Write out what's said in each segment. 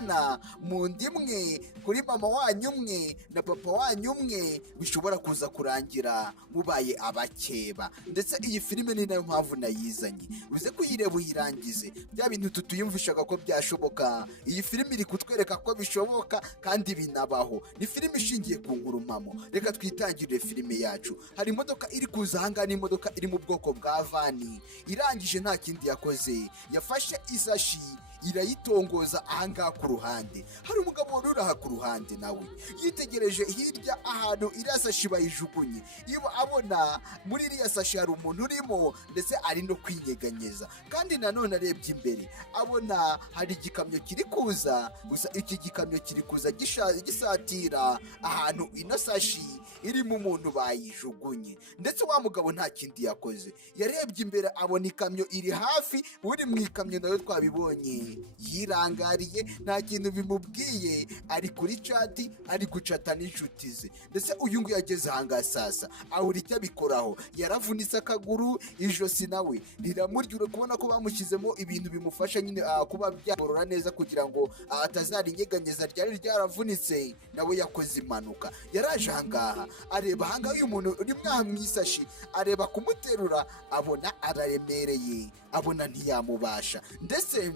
muvukana mu nda imwe, kuri mama wanyu umwe na papa wanyu umwe, bishobora kuza kurangira mubaye abakeba. Ndetse iyi filime ni nayo mpamvu nayizanye, uze kuyireba uyirangize bya bintu tutuyumvishaga ko byashoboka. Iyi filime iri kutwereka ko bishoboka kandi binabaho. Ni filime ishingiye ku nkuru mpamo. Reka twitangirire filime yacu. Hari imodoka iri kuza ahangaha, ni imodoka iri mu bwoko bwa vani, irangije nta kindi yakoze, yafashe isashi irayitongoza ahangaha ku ruhande. Hari umugabo wari uri aha ku ruhande nawe yitegereje hirya ahantu iriya sashi bayijugunye, iyo abona muri iriya sashi hari umuntu urimo ndetse ari no kwinyeganyeza. Kandi nanone arebye imbere abona hari igikamyo kiri kuza, gusa iki gikamyo kiri kuza gisatira ahantu ino sashi irimo umuntu bayijugunye. Ndetse wa mugabo nta kindi yakoze, yarebye imbere abona ikamyo iri hafi, uri mu ikamyo nawe twabibonye yirangariye, nta kintu bimubwiye, ari kuri cati, ari gucata n'inshuti ze. Ndetse uyu nguyu yageze ahangaha sasa ahura icyo abikoraho, yaravunitse akaguru, ijosi nawe riramurya. uri kubona ko bamushyizemo ibintu bimufasha nyine kuba byagorora neza kugira ngo atazarinyeganyeza, ryari ryaravunitse. Nawe yakoze impanuka, yaraje ahangaha areba ahangaha uyu muntu uri mwaha mu isashi, areba kumuterura abona araremereye, abona ntiyamubasha. Ndetse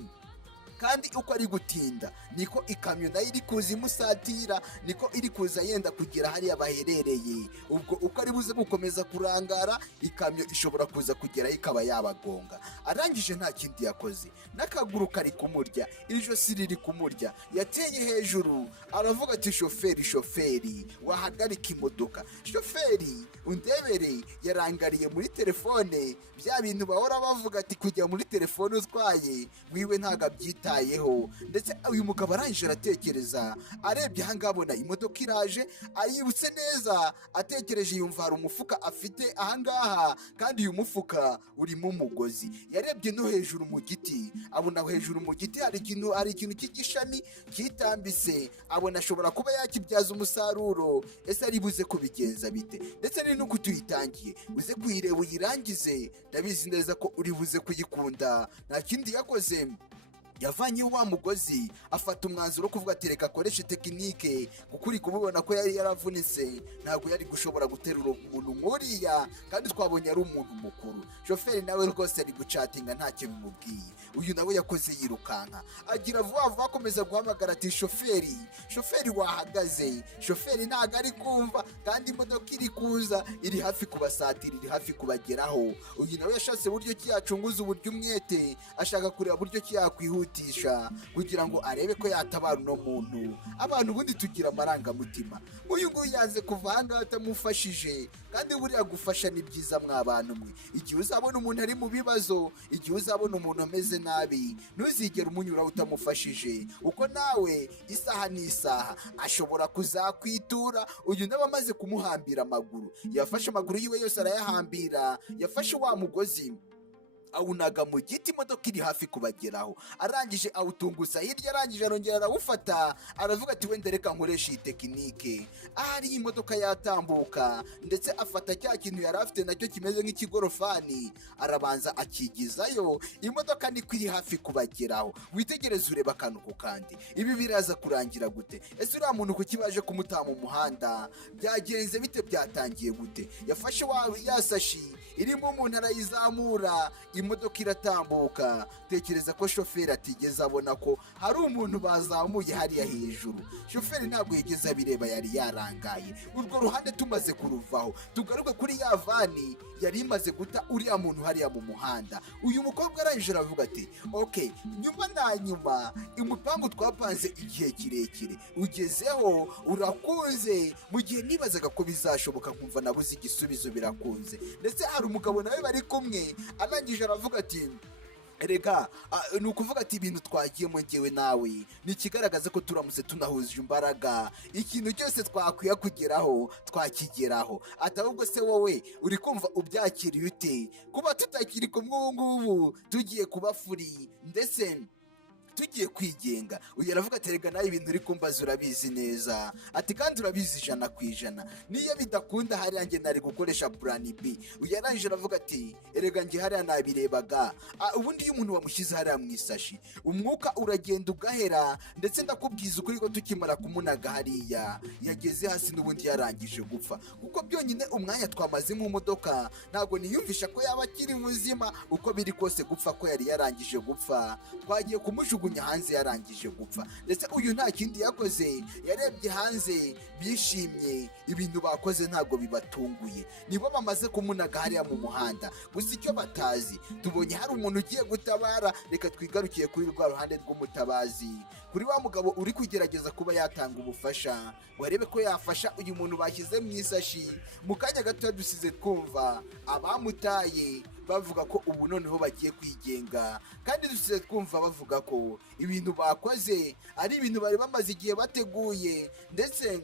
kandi uko ari gutinda niko ikamyo nayo iri kuza imusatira, niko iri kuza yenda kugera hariya baherereye. Ubwo uko ari buze gukomeza kurangara, ikamyo ishobora kuza kugeraho ikaba yabagonga. Arangije nta kindi yakoze, n'akaguru kari kumurya, ijosi riri kumurya, yateye hejuru aravuga ati shoferi wahagarika imodoka, shoferi undebere. Yarangariye muri telefone, bya bintu bahora bavuga ati kujya muri telefone utwaye wiwe ntago abyitayeho. Ndetse uyu mugabo arangije aratekereza, arebye ahangaha abona imodoka iraje, ayibutse neza, atekereje yumva hari umufuka afite ahangaha, kandi uyu mufuka urimo umugozi. Yarebye no hejuru mu giti, abona hejuru mu giti hari ikintu cy'igishami kitambitse, abona ashobora kuba yakibyaza umusaruro. Ese ari buze kubigenza bite? Ndetse ni nuko tuyitangiye, uze kuyireba uyirangize, ndabizi neza ko uri buze kuyikunda. Nta kindi yakoze, yavanyeho wa mugozi, afata umwanzuro wo kuvuga ati reka akoreshe tekinike, kuko uri kumubona ko yari yaravunitse, ntabwo yari gushobora guterura umuntu nk'uriya, kandi twabonye ari umuntu mukuru. Shoferi nawe rwose ari gucatinga ntacyo bimubwiye. Uyu nawe yakoze yirukanka, agira vuba vuba akomeza guhamagara ati shoferi wahagaze, shoferi ntabwo ari kumva, kandi imodoka iri kuza, iri hafi kubasatira, iri hafi kubageraho. Uyu nawe yashatse buryo ki yacunguza uburyo umwete, ashaka kureba buryo ki yakwihutisha kugira ngo arebe ko yatabara uno muntu. Abantu ubundi tugira amarangamutima, uyu nguyu yanze kuva ahangaha atamufashije, kandi buriya gufasha ni byiza mw'abantu mwe. Igihe uzabona umuntu ari mu bibazo, igihe uzabona umuntu ameze nabi, ntuzigere umunyuraho utamufashije, uko nawe isaha n'isaha ashobora kuzakwitura. Uyu nawe amaze kumuhambira amaguru, yafashe amaguru yiwe yose arayahambira, yafashe wa mugozi awunaga mu giti, imodoka iri hafi kubageraho. Arangije awutungusa hirya, arangije arongera arawufata, aravuga ati wenda reka nkoresha iyi tekinike. Ahari iyi modoka yatambuka, ndetse afata cya kintu yari afite nacyo kimeze nk'ikigorofani, arabanza akigizayo. Imodoka niko iri hafi kubageraho. Witegereze ureba akantu ku kandi, ibi biraza kurangira gute? Ese uriya muntu kuki baje kumutaha mu muhanda? Byagenze bite? Byatangiye gute? Yafashe ya sashi irimo umuntu arayizamura, imodoka iratambuka. Tekereza ko shoferi atigeze abona ko hari umuntu bazamuye hariya hejuru. Shoferi ntabwo yigeze abireba, yari yarangaye. Urwo ruhande tumaze kuruvaho, tugaruke kuri ya vani yari imaze guta uriya muntu hariya mu muhanda. Uyu mukobwa arangije aravuga ati okay, nyuma na nyuma umupangu twapanze igihe kirekire ugezeho, urakunze. Mu gihe nibazaga ko bizashoboka nkumva nabuze igisubizo, birakunze. Ndetse hari umugabo nawe bari kumwe, arangije aravuga ati rega, ni ukuvuga ati ibintu twagiyemo njyewe nawe ni ikigaragaza ko turamutse tunahuje imbaraga, ikintu cyose twakwiye kugeraho twakigeraho. Ati ahubwo se wowe uri kumva ubyakiriye ute kuba tutakiri kumwe ubu ngubu tugiye kuba furi? Ndetse tugiye kwigenga. Uyu aravuga ati rega nawe ibintu uri kumbaza urabizi neza, ati kandi urabizi 100%, niyo bidakunda hariya njye nari gukoresha plan B. Uyu yarangije aravuga ati erega njye hariya nabirebaga, ubundi iyo umuntu wamushyize hariya mu isashi umwuka uragenda ugahera, ndetse ndakubwiza ukuri ko tukimara kumunaga hariya yageze hasi n'ubundi yarangije gupfa, kuko byonyine umwanya twamaze mu modoka ntabwo niyumvisha ko yaba akiri muzima. Uko biri kose gupfa ko yari yarangije gupfa, twagiye kumujugunya hanze yarangije gupfa. Ndetse uyu nta kindi yakoze, yarebye hanze bishimye, ibintu bakoze ntabwo bibatunguye, nibo bamaze kumunaga hariya mu muhanda. Gusa icyo batazi, tubonye hari umuntu ugiye gutabara. Reka twigarukiye kuri rwa ruhande rw'umutabazi, kuri wa mugabo uri kugerageza kuba yatanga ubufasha ngo arebe ko yafasha uyu muntu bashyize mu isashi. Mu kanya gato dusize twumva abamutaye bavuga ko ubu noneho bagiye kwigenga, kandi dusize twumva bavuga ko ibintu bakoze ari ibintu bari bamaze igihe bateguye, ndetse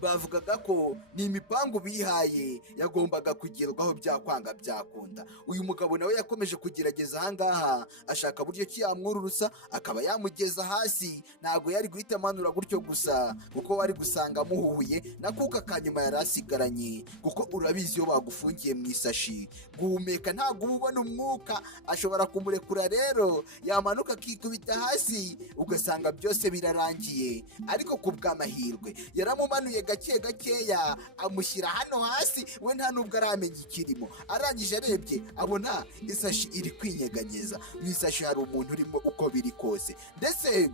bavugaga ko ni imipangu bihaye yagombaga kugerwaho byakwanga byakunda. Uyu mugabo nawe yakomeje kugerageza ahangaha ashaka buryo ki yamwururusa akaba yamugeza hasi. Ntabwo yari guhita amanura gutyo gusa, kuko wari gusanga amuhuhuye nakuka kanyuma yari asigaranye, kuko urabizi iyo bagufungiye mu isashi guhumeka ntabwo uba ubona umwuka. Ashobora kumurekura rero yamanuka akikubita hasi ugasanga byose birarangiye, ariko ku bw'amahirwe yaramumanuye gake gakeya amushyira hano hasi, we nta nubwo aramenya ikirimo. Arangije arebye abona isashi iri kwinyeganyeza, mu isashi hari umuntu urimo uko biri kose, ndetse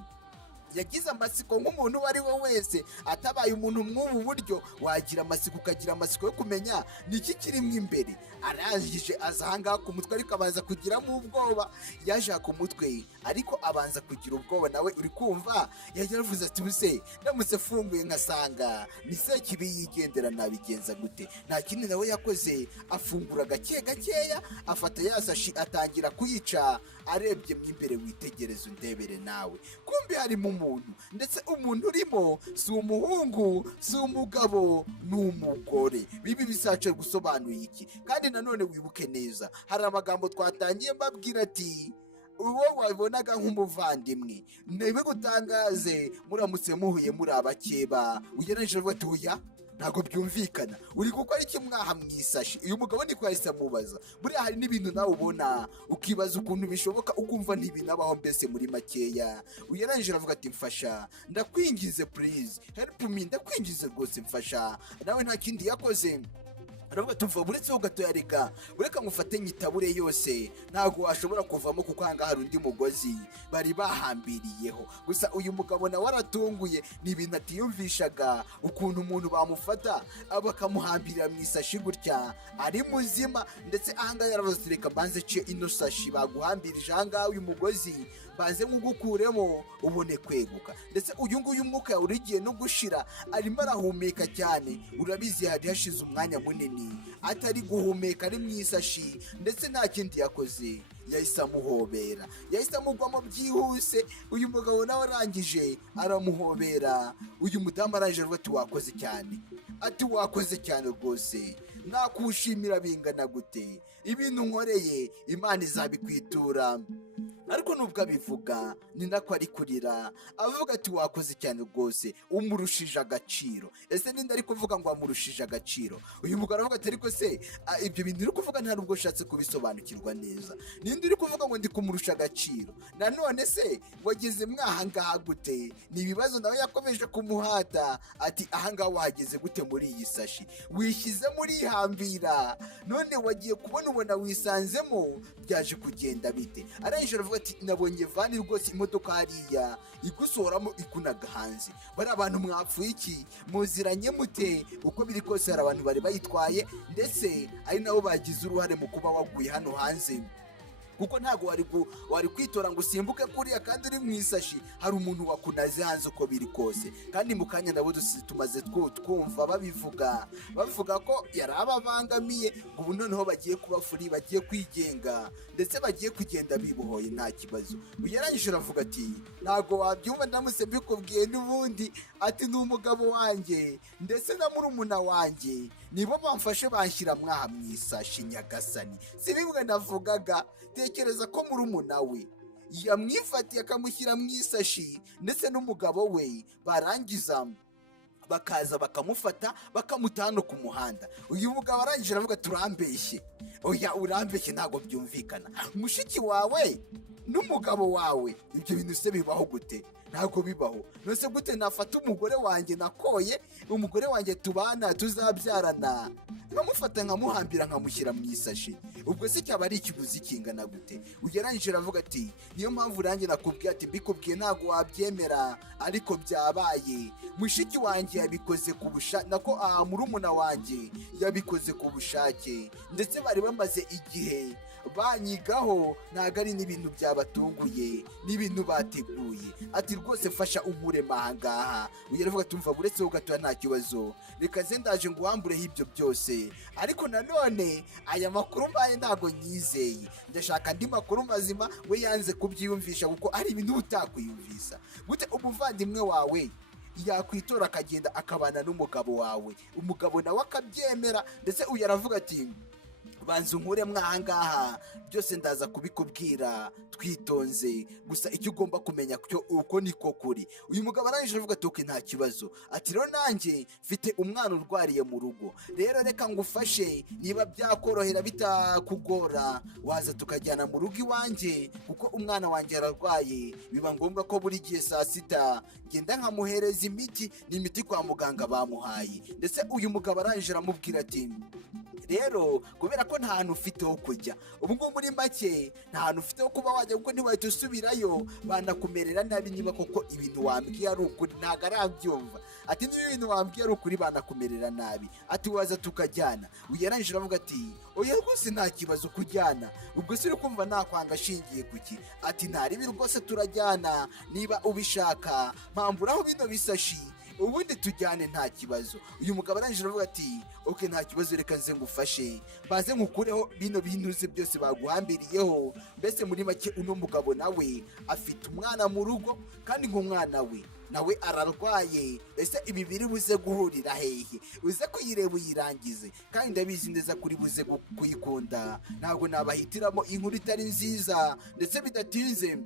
yagize amatsiko nk'umuntu uwo ari we wese. Atabaye umuntu mw'ubu buryo wagira amatsiko, ukagira amatsiko yo kumenya niki kirimo imbere. Arangije aza ahangaha ku mutwe, ariko abanza kugiramo ubwoba. Yaje ku mutwe ariko abanza kugira ubwoba, nawe uri kumva yaravuze ati buse ndamutse funguye nkasanga ni Sekibi yigendera nabigenza gute? Nta kindi nawe yakoze, afungura gake gakeya afata yasashi atangira kuyica. Arebye mo imbere, witegereze undebere nawe, kumbi harimo umuntu, ndetse umuntu urimo si umuhungu si umugabo ni umugore. Bibi bisace gusobanuye iki? Kandi nanone wibuke neza, hari amagambo twatangiye mbabwira ati uwo wabonaga nk'umuvandimwe ntibigutangaze muramutse muhuye muri abakeba. Ugereranije ati oya ntabwo byumvikana, uri gukora iki mwaha mu isashi? Uyu mugabo ni kwahise amubaza. Buriya hari n'ibintu nawe ubona ukibaza ukuntu bishoboka, ukumva ntibinabaho mbese muri makeya. Ugereranije aravuga ati mfasha, ndakwingize please help me, ndakwingize rwose mfasha. Nawe nta kindi yakoze, aravuga tumva buretseho gatoya, reka ngufate nyitabure yose, ntabwo washobora kuvamo kuko ahangaha hari undi mugozi bari bahambiriyeho. Gusa uyu mugabo nawe aratunguye, ni ibintu atiyumvishaga, ukuntu umuntu bamufata bakamuhambirira mu isashi gutya ari muzima. Ndetse ahangaha yaravuze ati reka mbanze ciye ino sashi baguhambirije ahangaha, uyu mugozi banze nkugukuremo ubone kweguka. Ndetse uyu nguyu umwuka yawe urigiye no gushira, arimo arahumeka cyane. Urabizi hari hashize umwanya munini atari guhumeka, ari mu isashi, ndetse nta kindi yakoze, yahise amuhobera, yahise amugwamo byihuse. Uyu mugabo nawe arangije aramuhobera. Uyu mudamu arangije ati wakoze cyane, ati wakoze cyane rwose, nakushimira bingana gute, ibintu nkoreye Imana izabikwitura. Ariko nubwo abivuga ni nako ari kurira, avuga ati wakoze cyane rwose, umurushije agaciro. Ese ninde ari kuvuga ngo amurushije agaciro? Uyu mugabo aravuga ati ariko se ibyo bintu uri kuvuga nta nubwo ushatse kubisobanukirwa neza. Ninde uri kuvuga ngo ndi kumurusha agaciro? Nanone se wageze mwahangaha gute? Ni ibibazo nawe yakomeje kumuhata, ati ahangaha wahageze gute muri iyi sashi? Wishyize muri hambira, none wagiye kubona ubona wisanzemo, byaje kugenda bite? Arangije aravuga ati nabonye vani rwose imodoka hariya igusohoramo ikunaga hanze. Bari abantu mwapfuye iki? Muziranye mute? Uko biri kose hari abantu bari bayitwaye, ndetse ari nabo bagize uruhare mu kuba waguye hano hanze, kuko ntabwo wari kwitora ngo usimbuke kuriya kandi uri mu isashi. Hari umuntu wakunaze hanze uko biri kose. Kandi mu kanya nabo tumaze twumva bavuga ko yari ababangamiye, ubu noneho bagiye kuba furi, bagiye kwigenga, ndetse bagiye kugenda bibohoye nta kibazo. Uyarangije aravuga ati ntabwo wabyumva ndamutse mbikubwiye n'ubundi, ati ni umugabo wanjye ndetse na murumuna wanjye nibo bamfashe banshyira mwaha mu isashi. Nyagasani, si bimwe navugaga. Tekereza ko murumuna we yamwifatiye akamushyira mu isashi ndetse n'umugabo we, barangiza bakaza bakamufata bakamutana ku muhanda. Uyu mugabo arangije aravuga turambeshye. Oya, urambeshye, ntabwo byumvikana. Mushiki wawe n'umugabo wawe, ibyo bintu se bibaho gute? Ntabwo bibaho. Nose gute nafata umugore wanjye nakoye, umugore wanjye tubana tuzabyarana, nkamufata nkamuhambira nkamushyira mu isashi? Ubwo se cyaba ari ikiguzi kingana gute? Ugereranyije aravuga ati niyo mpamvu nanjye nakubwiye ati mbikubwiye ntabwo wabyemera, ariko byabaye. Mushiki wanjye yabikoze ku bushake, nako murumuna wanjye yabikoze ku bushake, ndetse bari bamaze igihe banyigaho, ntabwo ari n'ibintu byabatunguye, n'ibintu bateguye. Ati rwose fasha umurema ahangaha. Uyaravuga tumva buretseho gatoya nta kibazo, reka ze ndaje ngo uhambureho ibyo byose. Ariko nanone aya makuru mbaye ntabwo nyizeye, ndashaka andi makuru mazima. We yanze kubyiyumvisha kuko ari ibintu utakwiyumvisa. Gute umuvandimwe wawe yakwitora akagenda akabana n'umugabo wawe, umugabo nawe akabyemera? Ndetse uyu aravuga ati banza unkure mwahangaha, byose ndaza kubikubwira twitonze, gusa icyo ugomba kumenya uko niko kuri. Uyu mugabo arangije avuga ati nta kibazo. Ati rero nanjye mfite umwana urwariye mu rugo, rero reka ngufashe, niba byakorohera bitakugora waza tukajyana mu rugo iwanjye, kuko umwana wanjye ararwaye, biba ngombwa ko buri gihe saa sita ngenda nkamuhereza imiti, n'imiti kwa muganga bamuhaye. Ndetse uyu mugabo arangije aramubwira ati rero kubera ko nta hantu ufite ho kujya, ubu ngubu muri make nta hantu ufite ho kuba wajya, kuko ntiwahita usubirayo banakumerera nabi. Niba koko ibintu wambwiye ari ukuri, ntabwo arabyumva. Ati niba ibintu wambwiye ari ukuri banakumerera nabi, ati waza tukajyana. Uyarangije aravuga ati oya rwose nta kibazo kujyana. Ubwo se uri kumva nakwanga ashingiye kuki? Ati ntaribi rwose turajyana, niba ubishaka mpamburaho bino bisashi ubundi tujyane nta kibazo. Uyu mugabo arangije aravuga ati nta kibazo, reka nze ngufashe, baze ngukureho bino bintu byose baguhambiriyeho. Mbese muri make uno mugabo nawe afite umwana mu rugo, kandi nk'umwana we nawe ararwaye. Ese ibi biri buze guhurira hehe? Uze kuyireba uyirangize, kandi ndabizi neza kuri buze kuyikunda. Ntabwo nabahitiramo inkuru itari nziza. Ndetse bidatinze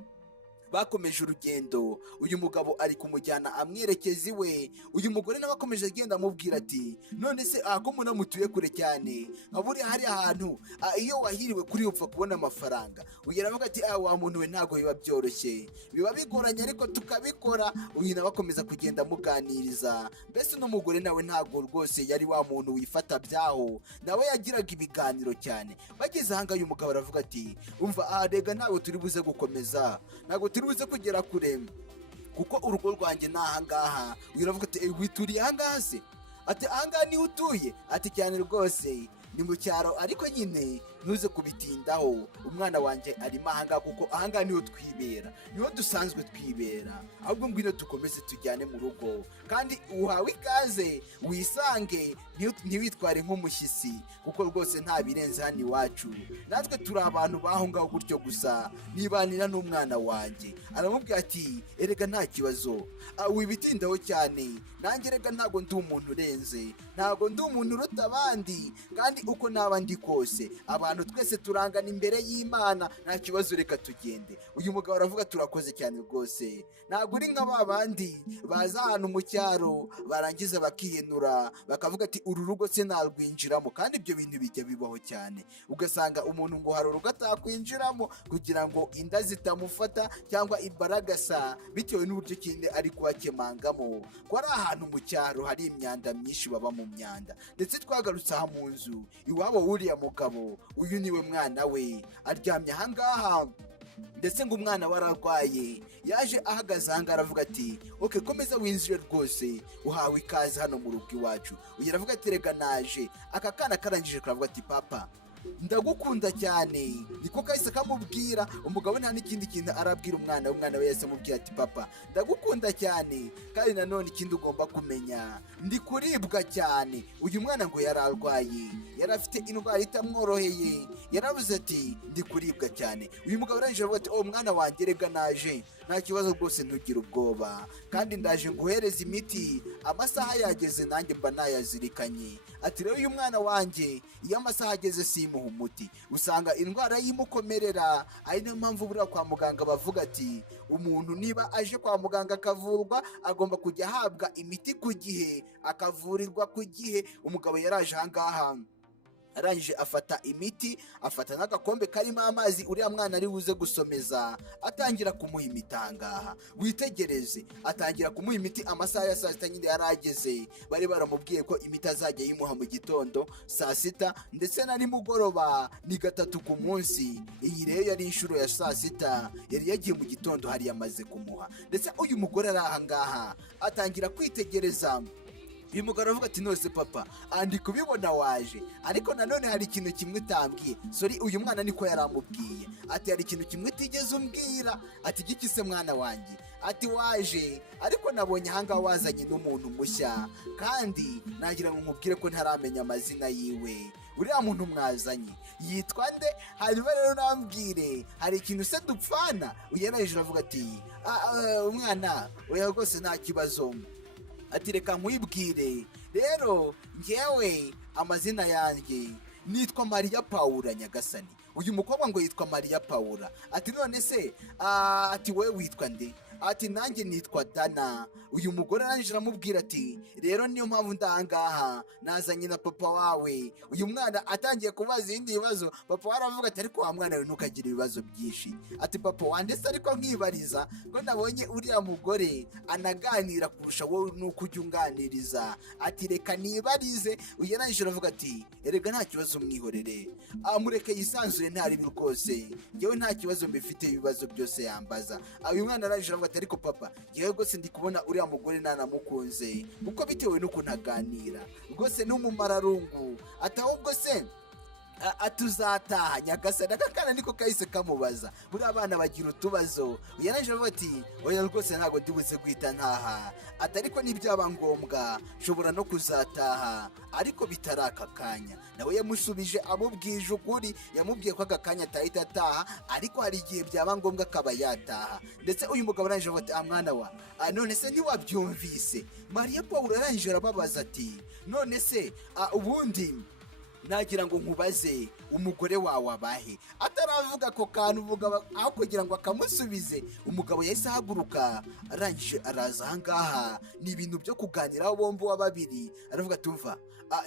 bakomeje urugendo, uyu mugabo ari kumujyana amwerekeza iwe. Uyu mugore nawe akomeje agenda amubwira ati none se ko muna mutuye kure cyane, nkaburi hari ahantu iyo wahiriwe kuri upfa kubona amafaranga. Uyu aravuga ati wa muntu we ntabwo biba byoroshye, biba bigoranye ariko tukabikora. Uyu nawe akomeza kugenda amuganiriza. Mbese uno mugore nawe ntabwo rwose yari wa muntu wifata byaho, nawe yagiraga ibiganiro cyane. Bageze ahanga uyu mugabo aravuga ati umva rega ntabwo turi buze gukomeza, ntabwo turi buze kugera kure, kuko urugo rwanjye ni ahangaha. Uyu aravuga ati wituriye ahangaha se? Ati ahangaha niho utuye? Ati cyane rwose, ni mu cyaro ariko nyine ntuze kubitindaho, umwana wanjye arimo ahangaha, kuko ahangaha niho twibera, niho dusanzwe twibera. Ahubwo ngwino dukomeze tujyane mu rugo, kandi uhawe ikaze wisange, ntiwitware nk'umushyitsi, kuko rwose nta birenze hano iwacu. Natwe turi abantu baho ngaho gutyo gusa, nibanira n'umwana wanjye. Aramubwira ati erega nta kibazo, wibitindaho cyane, nanjye erega ntabwo ndi umuntu urenze, ntabwo ndi umuntu uruta abandi, kandi uko naba ndi kose abantu twese turangana imbere y'Imana, nta kibazo reka tugende. Uyu mugabo aravuga turakoze cyane rwose, ntabwo uri nka ba bandi baza ahantu mu cyaro barangiza bakiyenura bakavuga ati uru rugo se narwinjiramo. Kandi ibyo bintu bijya bibaho cyane, ugasanga umuntu ngo hari urugo atakwinjiramo kugira ngo inda zitamufata cyangwa imbaragasa, bitewe n'uburyo kindi ari kuhakemangamo, ko ari ahantu mu cyaro hari imyanda myinshi, baba mu myanda. Ndetse twagarutse aha mu nzu iwabo w'uriya mugabo, uyu niwe mwana we aryamye ahangaha. Ndetse ngo umwana wararwaye, yaje ahagaze ahangaha aravuga ati komeza winjire rwose, uhawe ikaze hano mu rugo iwacu. Uyu aravuga ati rega naje. Aka kana karangije karavuga ati papa ndagukunda cyane, niko kahise kamubwira. Umugabo nta n'ikindi kintu arabwira umwana we yahise amubwira ati papa ndagukunda cyane, kandi nanone ikindi ugomba kumenya ndi kuribwa cyane. Uyu mwana ngo yararwaye, yari afite indwara itamworoheye, yaravuze ati ndi kuribwa cyane. Uyu mugabo arangije avuga ati mwana wanjye rega naje, nta kibazo rwose ntugire ubwoba, kandi ndaje nguhereza imiti, amasaha yageze nanjye mba nayazirikanye. ati rero uyu mwana wanjye iyo amasaha ageze simuha umuti, usanga indwara yimukomerera. ari niyo mpamvu buriya kwa muganga bavuga ati umuntu niba aje kwa muganga akavurwa agomba kujya ahabwa imiti ku gihe, akavurirwa ku gihe. umugabo yaraje ahangaha arangije afata imiti, afata n'agakombe karimo amazi uriya mwana ari buze gusomeza, atangira kumuha imiti. ahangaha witegereze, atangira kumuha imiti amasaha ya saa sita nyine yarageze. bari baramubwiye ko imiti azajya yimuha mu gitondo, saa sita ndetse na nimugoroba, ni 3 ku munsi. iyi rero yari inshuro ya saa sita, yari yagiye mu gitondo hari yamaze kumuha. ndetse uyu mugore ari ahangaha atangira kwitegereza. uyu mugabo aravuga ati nose papa ndi kubibona waje, ariko nanone hari ikintu kimwe utambwiye. Sorry, uyu mwana niko yaramubwiye, ati hari ikintu kimwe utigeze umbwira. ati gikise mwana wanjye, ati waje ariko nabonye ahangaha wazanye n'umuntu mushya, kandi nagira ngo nkubwire ko ntaramenya amazina yiwe. uriya muntu mwazanye yitwa nde? hanyuma rero nambwire hari ikintu se dupfana. uyera hejuru avuga ati umwana oya rwose nta kibazo, ati reka nkwibwire rero, ngewe amazina yanjye nitwa Mariya Paula Nyagasani. uyu mukobwa ngo yitwa Mariya Paula. ati none se ati wowe witwa nde? ati nanjye nitwa Dana. uyu mugore arangije aramubwira ati rero niyo mpamvu ndahangaha nazanye na papa wawe. uyu mwana atangiye kubaza ibindi bibazo, papa aravuga ati ariko wa mwana we ntukagire ibibazo byinshi. ati papa wandetse ariko nkibariza ko nabonye uriya mugore anaganira kurusha wowe nuko ujya unganiriza. ati reka nibarize. uyu arangije aravuga ati erega nta kibazo mwihorere, mureke yisanzure ntaribi rwose, ngewe nta kibazo mbifite, ibibazo byose yambaza. uyu mwana arangije aravuga ati ariko papa ngewe rwose ndi kubona uriya mugore nanamukunze kuko bitewe n'ukuntu aganira rwose n'umumararungu. ati ahubwo se atuzataha Nyagasani? aka kana niko kahise kamubaza. buriya abana bagira utubazo. yarangije avuga ati oya rwose ntabwo ndibuze guhita ntaha, ati ariko nibyaba ngombwa nshobora no kuzataha, ariko bitari aka kanya. nawe yamusubije amubwije ukuri, yamubwiye ko aka kanya atahita ataha, ariko hari igihe byaba ngombwa akaba yataha. ndetse uyu mugabo arangije avuga ati mwana wa none se ntiwabyumvise? Mariya Paula arangije arababaza ati none se ubundi nagira ngo nkubaze umugore wawe abahe? ataravuga ako kantu umugabo aho kugira ngo akamusubize, umugabo yahise ahaguruka arangije araza ahangaha. ni ibintu byo kuganiraho bombi wa babiri. aravuga ati umva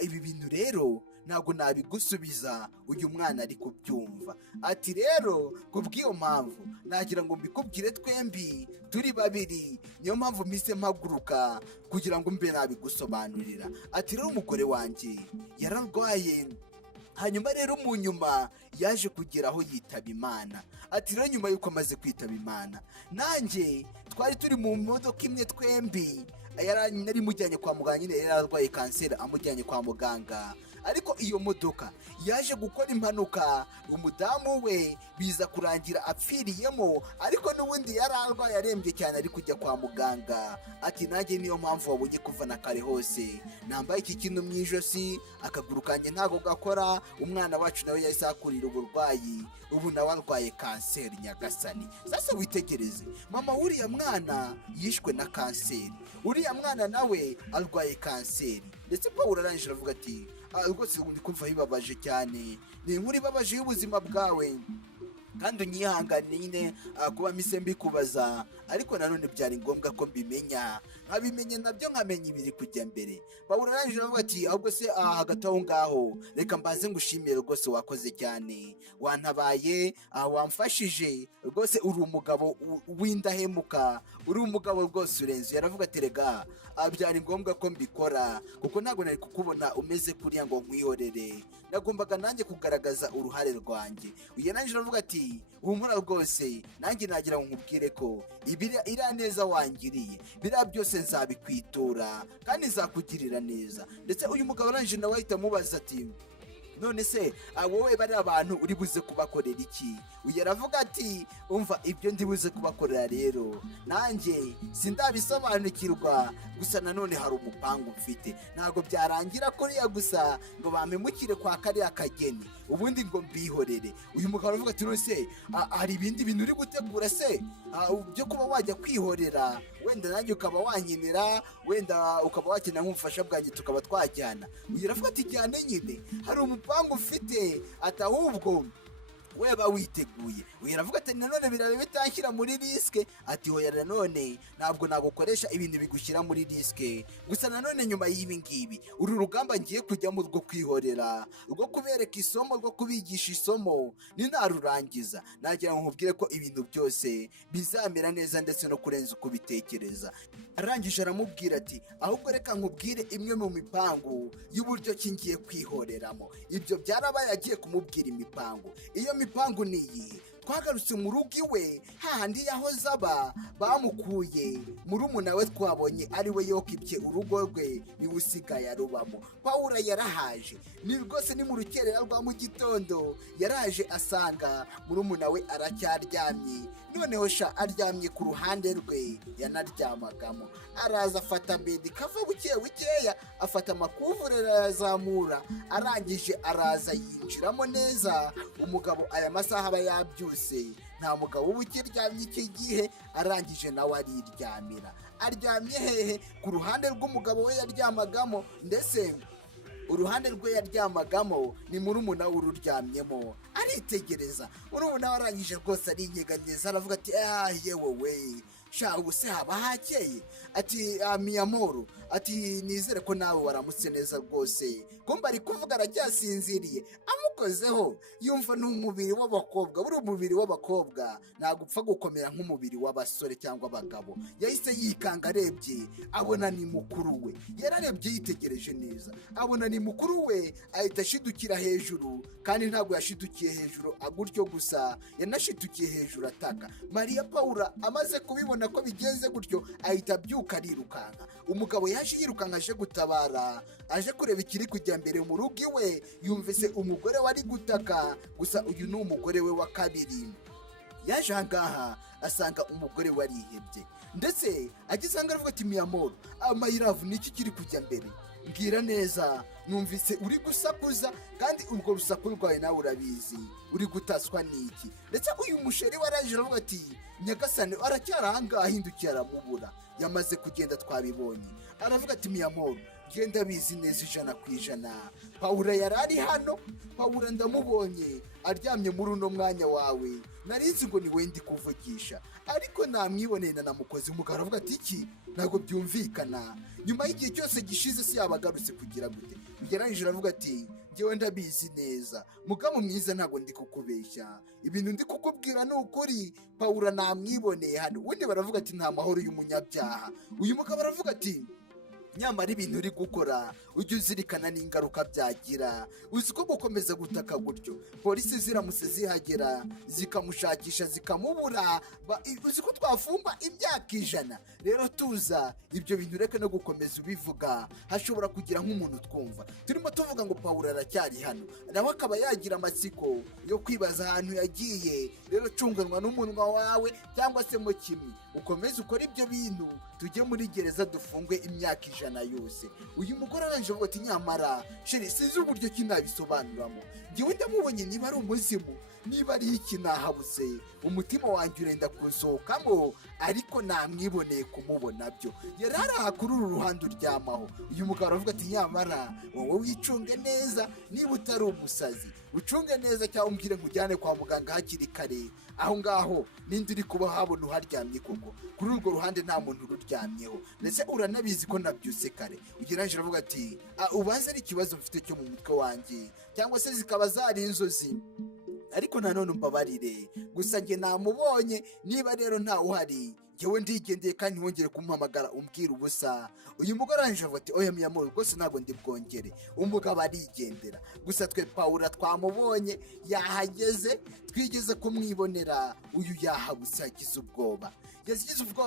ibi bintu rero ntabwo nabigusubiza, uyu mwana ari kubyumva. ati rero kubw'iyo mpamvu nagira ngo mbikubwire twembi turi babiri, niyo mpamvu mpise mpaguruka kugira ngo mbe nabigusobanurira. ati rero umugore wanjye yararwaye, hanyuma rero mu nyuma yaje kugera aho yitaba Imana. ati rero nyuma y'uko amaze kwitaba Imana, nanjye twari turi mu modoka imwe twembi, nari mujyanye kwa muganga, nyine yari arwaye kanseri amujyanye kwa muganga. ariko iyo modoka yaje gukora impanuka, umudamu we biza kurangira apfiriyemo, ariko n'ubundi yari arwaye arembye cyane ari kujya kwa muganga. ati nanjye niyo mpamvu wabonye kuva na kare hose nambaye iki kintu mu ijosi, akaguru kanjye ntabwo gakora. umwana wacu nawe yahise akurira uburwayi, ubu nawe arwaye kanseri Nyagasani. sasa witegereze, mama w'uriya mwana yishwe na kanseri, uriya mwana nawe arwaye kanseri. ndetse Paul arangije aravuga ati rwose ndi kumva bibabaje cyane, ni inkuru ibabaje y'ubuzima bwawe, kandi unyihangane nyine kuba mise mbikubaza, ariko nanone byari ngombwa ko mbimenya, nkabimenye nabyo nkamenya ibiri kujya mbere. Paul arangije aravuga ati ahubwo se hagati aho ngaho reka mbaze ngushimire rwose, wakoze cyane, wantabaye, wamfashije rwose, uri umugabo w'indahemuka, uri umugabo rwose urenze. yaravuga ati rega byari ngombwa ko mbikora kuko ntabwo nari kukubona umeze kuriya ngo nkwihorere, nagombaga nanjye kugaragaza uruhare rwanjye. yarangije aravuga ati humura rwose, nanjye nagira ngo nkubwire ko iriya neza wangiriye biriya byose nzabikwitura kandi nzakugirira neza. ndetse uyu mugabo arangije nawe ahita amubaza ati none se wowe bari abantu uri buze kubakorera iki? Uyu aravuga ati umva ibyo ndi buze kubakorera rero nanjye sindabisobanukirwa, gusa nanone hari umupangu mfite, ntabwo byarangira kuriya gusa ngo bampemukire kwa kariya kageni ubundi ngo mbihorere. Uyu mugabo aravuga ati none se hari ibindi bintu uri gutegura se byo kuba wajya kwihorera, wenda nanjye ukaba wankenera, wenda ukaba wakenera nk'ubufasha bwanjye tukaba twajyana? Uyu aravuga ati jyane nyine, hari umupangu ufite, ati ahubwo weba witeguye. Uyu aravuga ati nanone birabe bitanshyira muri risike, ati hoya nanone ntabwo nagukoresha ibintu bigushyira muri risike, gusa nanone nyuma y'ibi ngibi uru rugamba ngiye kujyamo rwo kwihorera, rwo kubereka isomo, rwo kubigisha isomo, ni narurangiza nagira ngo nkubwire ko ibintu byose bizamera neza ndetse no kurenza uko ubitekereza. Arangije aramubwira ati ahubwo reka nkubwire imwe mu mipangu y'uburyo ki ngiye kwihoreramo. Ibyo byarabaye agiye kumubwira imipangu. Iyo mipangu ni iyi: twagarutse mu rugo iwe, hahandi yahoze aba, bamukuye murumuna we twabonye ari we yokibye urugo rwe, niwe usigaye arubamo. Pawulo yarahaje, ni rwose ni mu rukerera rwa mu gitondo, yaraje asanga murumuna we aracyaryamye, noneho sha aryamye ku ruhande rwe yanaryamagamo. Araza afata bedi kava bukeya, afata amakuvurere arazamura, arangije araza yinjiramo neza. Umugabo aya masaha aba yabyuse, nta mugabo uba ukiryamye iki gihe. Arangije nawe ariryamira. Aryamye hehe? Ku ruhande rw'umugabo we yaryamagamo, ndetse uruhande rwe yaryamagamo ni murumuna we ururyamyemo. Aritegereza, murumuna we arangije rwose arinyeganyeza, aravuga ati yewe we sha ubuse haba hakeye. Ati miyamoro, ati nizere ko nawe waramutse neza rwose, kumba ari kuvuga aracyasinziriye. Amukozeho yumva ni umubiri w'abakobwa. Buri umubiri w'abakobwa ntabwo upfa gukomera nk'umubiri w'abasore cyangwa abagabo. Yahise yikanga, arebye abona ni mukuru we. Yararebye yitegereje neza, abona ni mukuru we, ahita ashidukira hejuru. Kandi ntabwo yashidukiye hejuru agutyo gusa, yanashitukiye hejuru ataka. Mariya Pawulo amaze kubibona ko bigenze gutyo, ahita abyuka arirukanka. Umugabo yaje yirukanka aje gutabara, aje kureba ikiri kujya mbere mu rugo iwe. Yumvise umugore wari gutaka, gusa uyu ni umugore we wa kabiri. Yaje ahangaha asanga umugore warihebye, ndetse agisanga aravuga ati miyamoro, amayiravu niki kiri kujya mbere? Mbwira neza, numvise uri gusakuza, kandi urwo rusaku rwawe nawe urabizi, uri gutaswa n'iki? Ndetse uyu musheri waraje aravuga ati nyagasane aracyari ahangaha, ahindukiye aramubura, yamaze kugenda twabibonye. Aravuga ati miyamoro, genda bizi neza 100%. Pawulo yari ari hano, Pawulo ndamubonye aryamye muri uno mwanya wawe, narinzi ngo ni we ndi kuvugisha, ariko namwiboneye na namukoze. Umugabo aravuga ati iki? Ntabwo byumvikana, nyuma y'igihe cyose gishize si yabagarutse kugira gute? Yarangije aravuga ati njyewe ndabizi neza, mugabo mwiza, ntabwo ndi kukubeshya, ibintu ndi kukubwira ni ukuri. Pawulo namwiboneye hano. Ubundi baravuga ati nta mahoro y'umunyabyaha. Uyu mugabo aravuga ati nyamara ibintu uri gukora ujye uzirikana n'ingaruka byagira. Uzi ko gukomeza gutaka gutyo polisi ziramutse zihagera zikamushakisha zikamubura, uzi ko twafungwa imyaka 100. Rero tuza ibyo bintu reka no gukomeza ubivuga, hashobora kugira nk'umuntu twumva turimo tuvuga ngo Pawulo aracyari hano, nawe akaba yagira amatsiko yo kwibaza ahantu yagiye. Rero cunganwa n'umunwa wawe, cyangwa se mu kimwe ukomeze ukora ibyo bintu, tujye muri gereza dufungwe imyaka 100 yose. Uyu mugore arangije avuga ati nyamara sheri sinzi uburyo ki nabisobanuramo, njyewe ndamubonye niba ari umuzimu, niba ari iki nahabuse, umutima wanjye urenda kusohokamo, ariko namwiboneye kumubona byo. Yari ari kuri uru ruhande uryamaho. Uyu mugabo aravuga ati nyamara wowe wicunge neza, niba utari umusazi ucunge neza, cyangwa umbwire nkujyane kwa muganga hakiri kare. Aho ngaho ninde uri kuba habona uharyamye koko? Kuri urwo ruhande nta muntu ururyamyeho, ndetse uranabizi ko nabyuse kare. Ugeranje aravuga ati ubaze ari ikibazo mfite cyo mu mutwe wanjye, cyangwa se zikaba zari inzozi, ariko nanone umbabarire, gusa njye namubonye. Niba rero ntawe uhari, njyewe ndigendeye kandi wongere kumuhamagara umbwira ubusa. Uyu mugore arangije avuga ati oya miyamoro rwose ntabwo ndi bwongere. Umugabo arigendera, gusa twe Pawulo twamubonye yahageze, twigeze kumwibonera. Uyu yahabuse yagize ubwoba,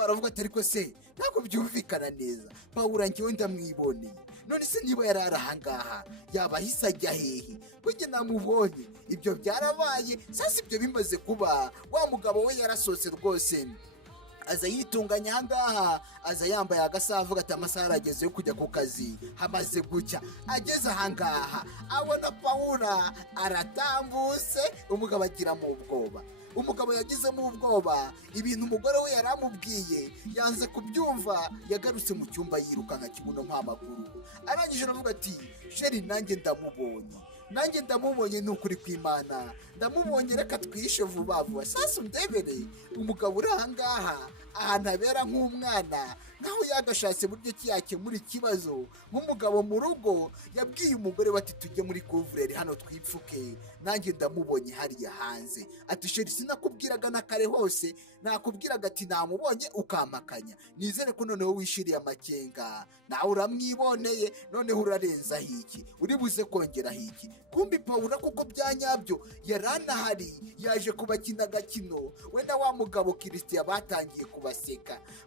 aravuga ati ariko se ntabwo byumvikana neza, Pawulo njyewe ndamwiboneye, none se niba yari ari ahangaha yaba ahise ajya hehe kuko namubonye ibyo byarabaye. Sasa ibyo bimaze kuba, wa mugabo we yarasohotse rwose aza yitunganya ahangaha, aza yambaye agasaha avuga ati amasaha arageze yo kujya ku kazi. Hamaze gucya ageze ahangaha abona Pawula aratambutse, umugabo agiramo ubwoba. Umugabo yagizemo ubwoba, ibintu umugore we yari amubwiye yanze kubyumva, yagarutse mu cyumba yirukanka kibuno nk'amakuru. Arangije aravuga ati sheri nanjye ndamubonye ni ukuri kw'Imana, ndamubonye, reka twishe vuba vuba. Sasa undebere umugabo uri ahangaha ahantu abera nk'umwana, naho yagashatse buryo ki yakemura ikibazo. Nk'umugabo mu rugo yabwiye umugore we ati tujye muri kuvureri hano twipfuke, nanjye ndamubonye hariya hanze. Ati sheri sinakubwiraga na kare hose, nakubwiraga ati namubonye ukampakanya, nizere ko noneho wishiriye amakenga, nawe uramwiboneye, noneho urarenzaho iki, uri buze kongeraho iki. Kumbi Pawula kuko bya nyabyo yaranahari, yaje kubakina agakino. Wenda wa mugabo Kristiya batangiye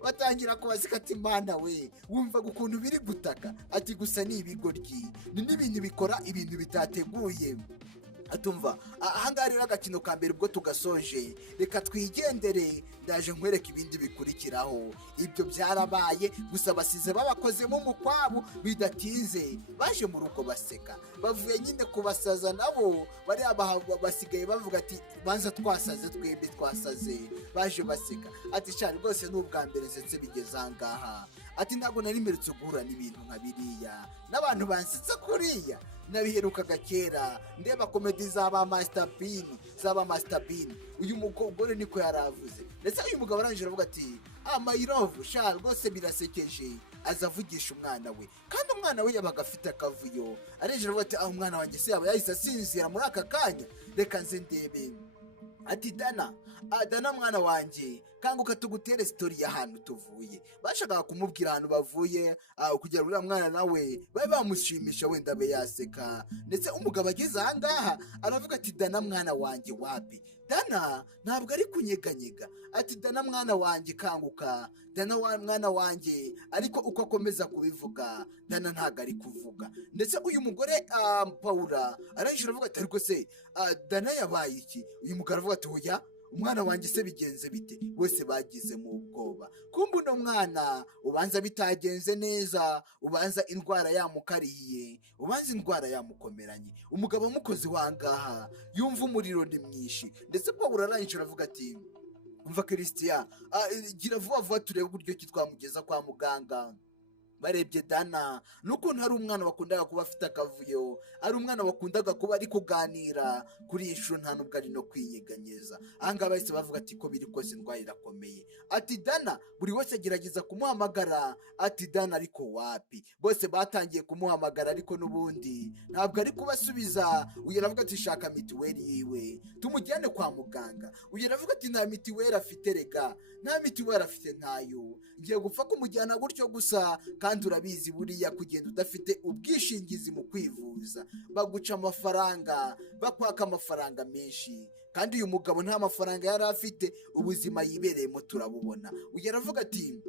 batangira kubaseka ati mana we wumvaga ukuntu biri gutaka, ati gusa ni ibigoryi, ni n'ibintu bikora ibintu bitateguye. Atumva ahangaha rero agakino ka mbere ubwo tugasoje, reka twigendere, ndaje nkwereka ibindi bikurikiraho. Ibyo byarabaye, gusa basize babakozemo umukwabo, bidatinze baje mu rugo baseka, bavuye nyine kubasaza nabo bari basigaye bavuga ati banza twasaze, twembi twasaze. Baje baseka ati cyane rwose n'ubwa mbere ndetse bigeze ahangaha, ati ntabwo nari mperutse guhura n'ibintu nka biriya, n'abantu bansitse kuriya nabiherukaga kera, ndeba komedi zaba Master Bean. Uyu mugore niko yaravuze. Ndetse uyu mugabo arangije aravuga ati my love sha rwose birasekeje, azavugisha umwana we, kandi umwana we yabaga afite akavuyo. Arangije aravuga ati umwana wanjye se yaba yahise asinzira muri aka kanya, reka nze ndebe. Ati Dana mwana wanjye kanguka tugutere story y'ahantu tuvuye. Bashakaga kumubwira ahantu bavuye kugira uriya mwana nawe babe bamushimisha, wenda abe yaseka. Ndetse umugabo ageze ahangaha aravuga ati Dana mwana wanjye wapi, Dana ntabwo ari kunyeganyega. Ati Dana mwana wanjye kanguka, Dana mwana wanjye. Ariko uko akomeza kubivuga Dana ntabwo ari kuvuga. Ndetse uyu mugore Pawula arangije aravuga ati ariko se Dana yabaye iki? Uyu mugabo aravuga ati hoya umwana wanjye se bigenze bite? Bose bagize mu ubwoba. Kumbe uno mwana ubanza bitagenze neza, ubanza indwara yamukariye, ubanza indwara yamukomeranye. Umugabo amukoze wangaha yumva umuriro ni mwinshi. Ndetse Pawula arangije aravuga ati umva Kristiya, gira vuba vuba turebe uburyo ki twamugeza kwa muganga. Barebye Dana n'ukuntu hari umwana wakundaga kuba afite akavuyo, ari umwana wakundaga kuba ari kuganira, kuri iyi nshuro nta nubwo ari no kwiyeganyeza. Ahangaha bahise bavuga ati ko biri kose indwara irakomeye. Ati Dana buri wese agerageza kumuhamagara, ati Dana ariko wapi. Bose batangiye kumuhamagara ariko n'ubundi ntabwo ari kubasubiza. Uyu aravuga ati shaka mituweli yiwe tumujyane kwa muganga. Uyu aravuga ati nta mituweli afite, rega nta mituweli afite, ntayo, ngiye gupfa kumujyana gutyo gusa. Kandi urabizi buriya kugenda udafite ubwishingizi mu kwivuza baguca amafaranga, bakwaka amafaranga menshi. Kandi uyu mugabo nta mafaranga yari afite, ubuzima yibereyemo turabubona. Uyu aravuga ati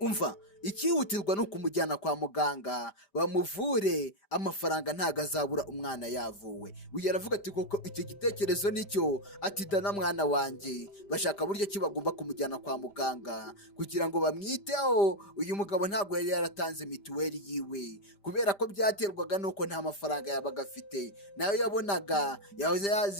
umva ikihutirwa no kumujyana kwa muganga bamuvure, amafaranga ntago azabura umwana yavuwe. Uyu aravuga ati koko icyo gitekerezo nicyo. Ati Dana mwana wanjye bashaka buryo ki bagomba kumujyana kwa muganga kugira ngo bamwiteho. Uyu mugabo ntago yari yaratanze mituweli yiwe kubera ko byaterwaga nuko nta mafaranga yabaga afite, nayo yabonaga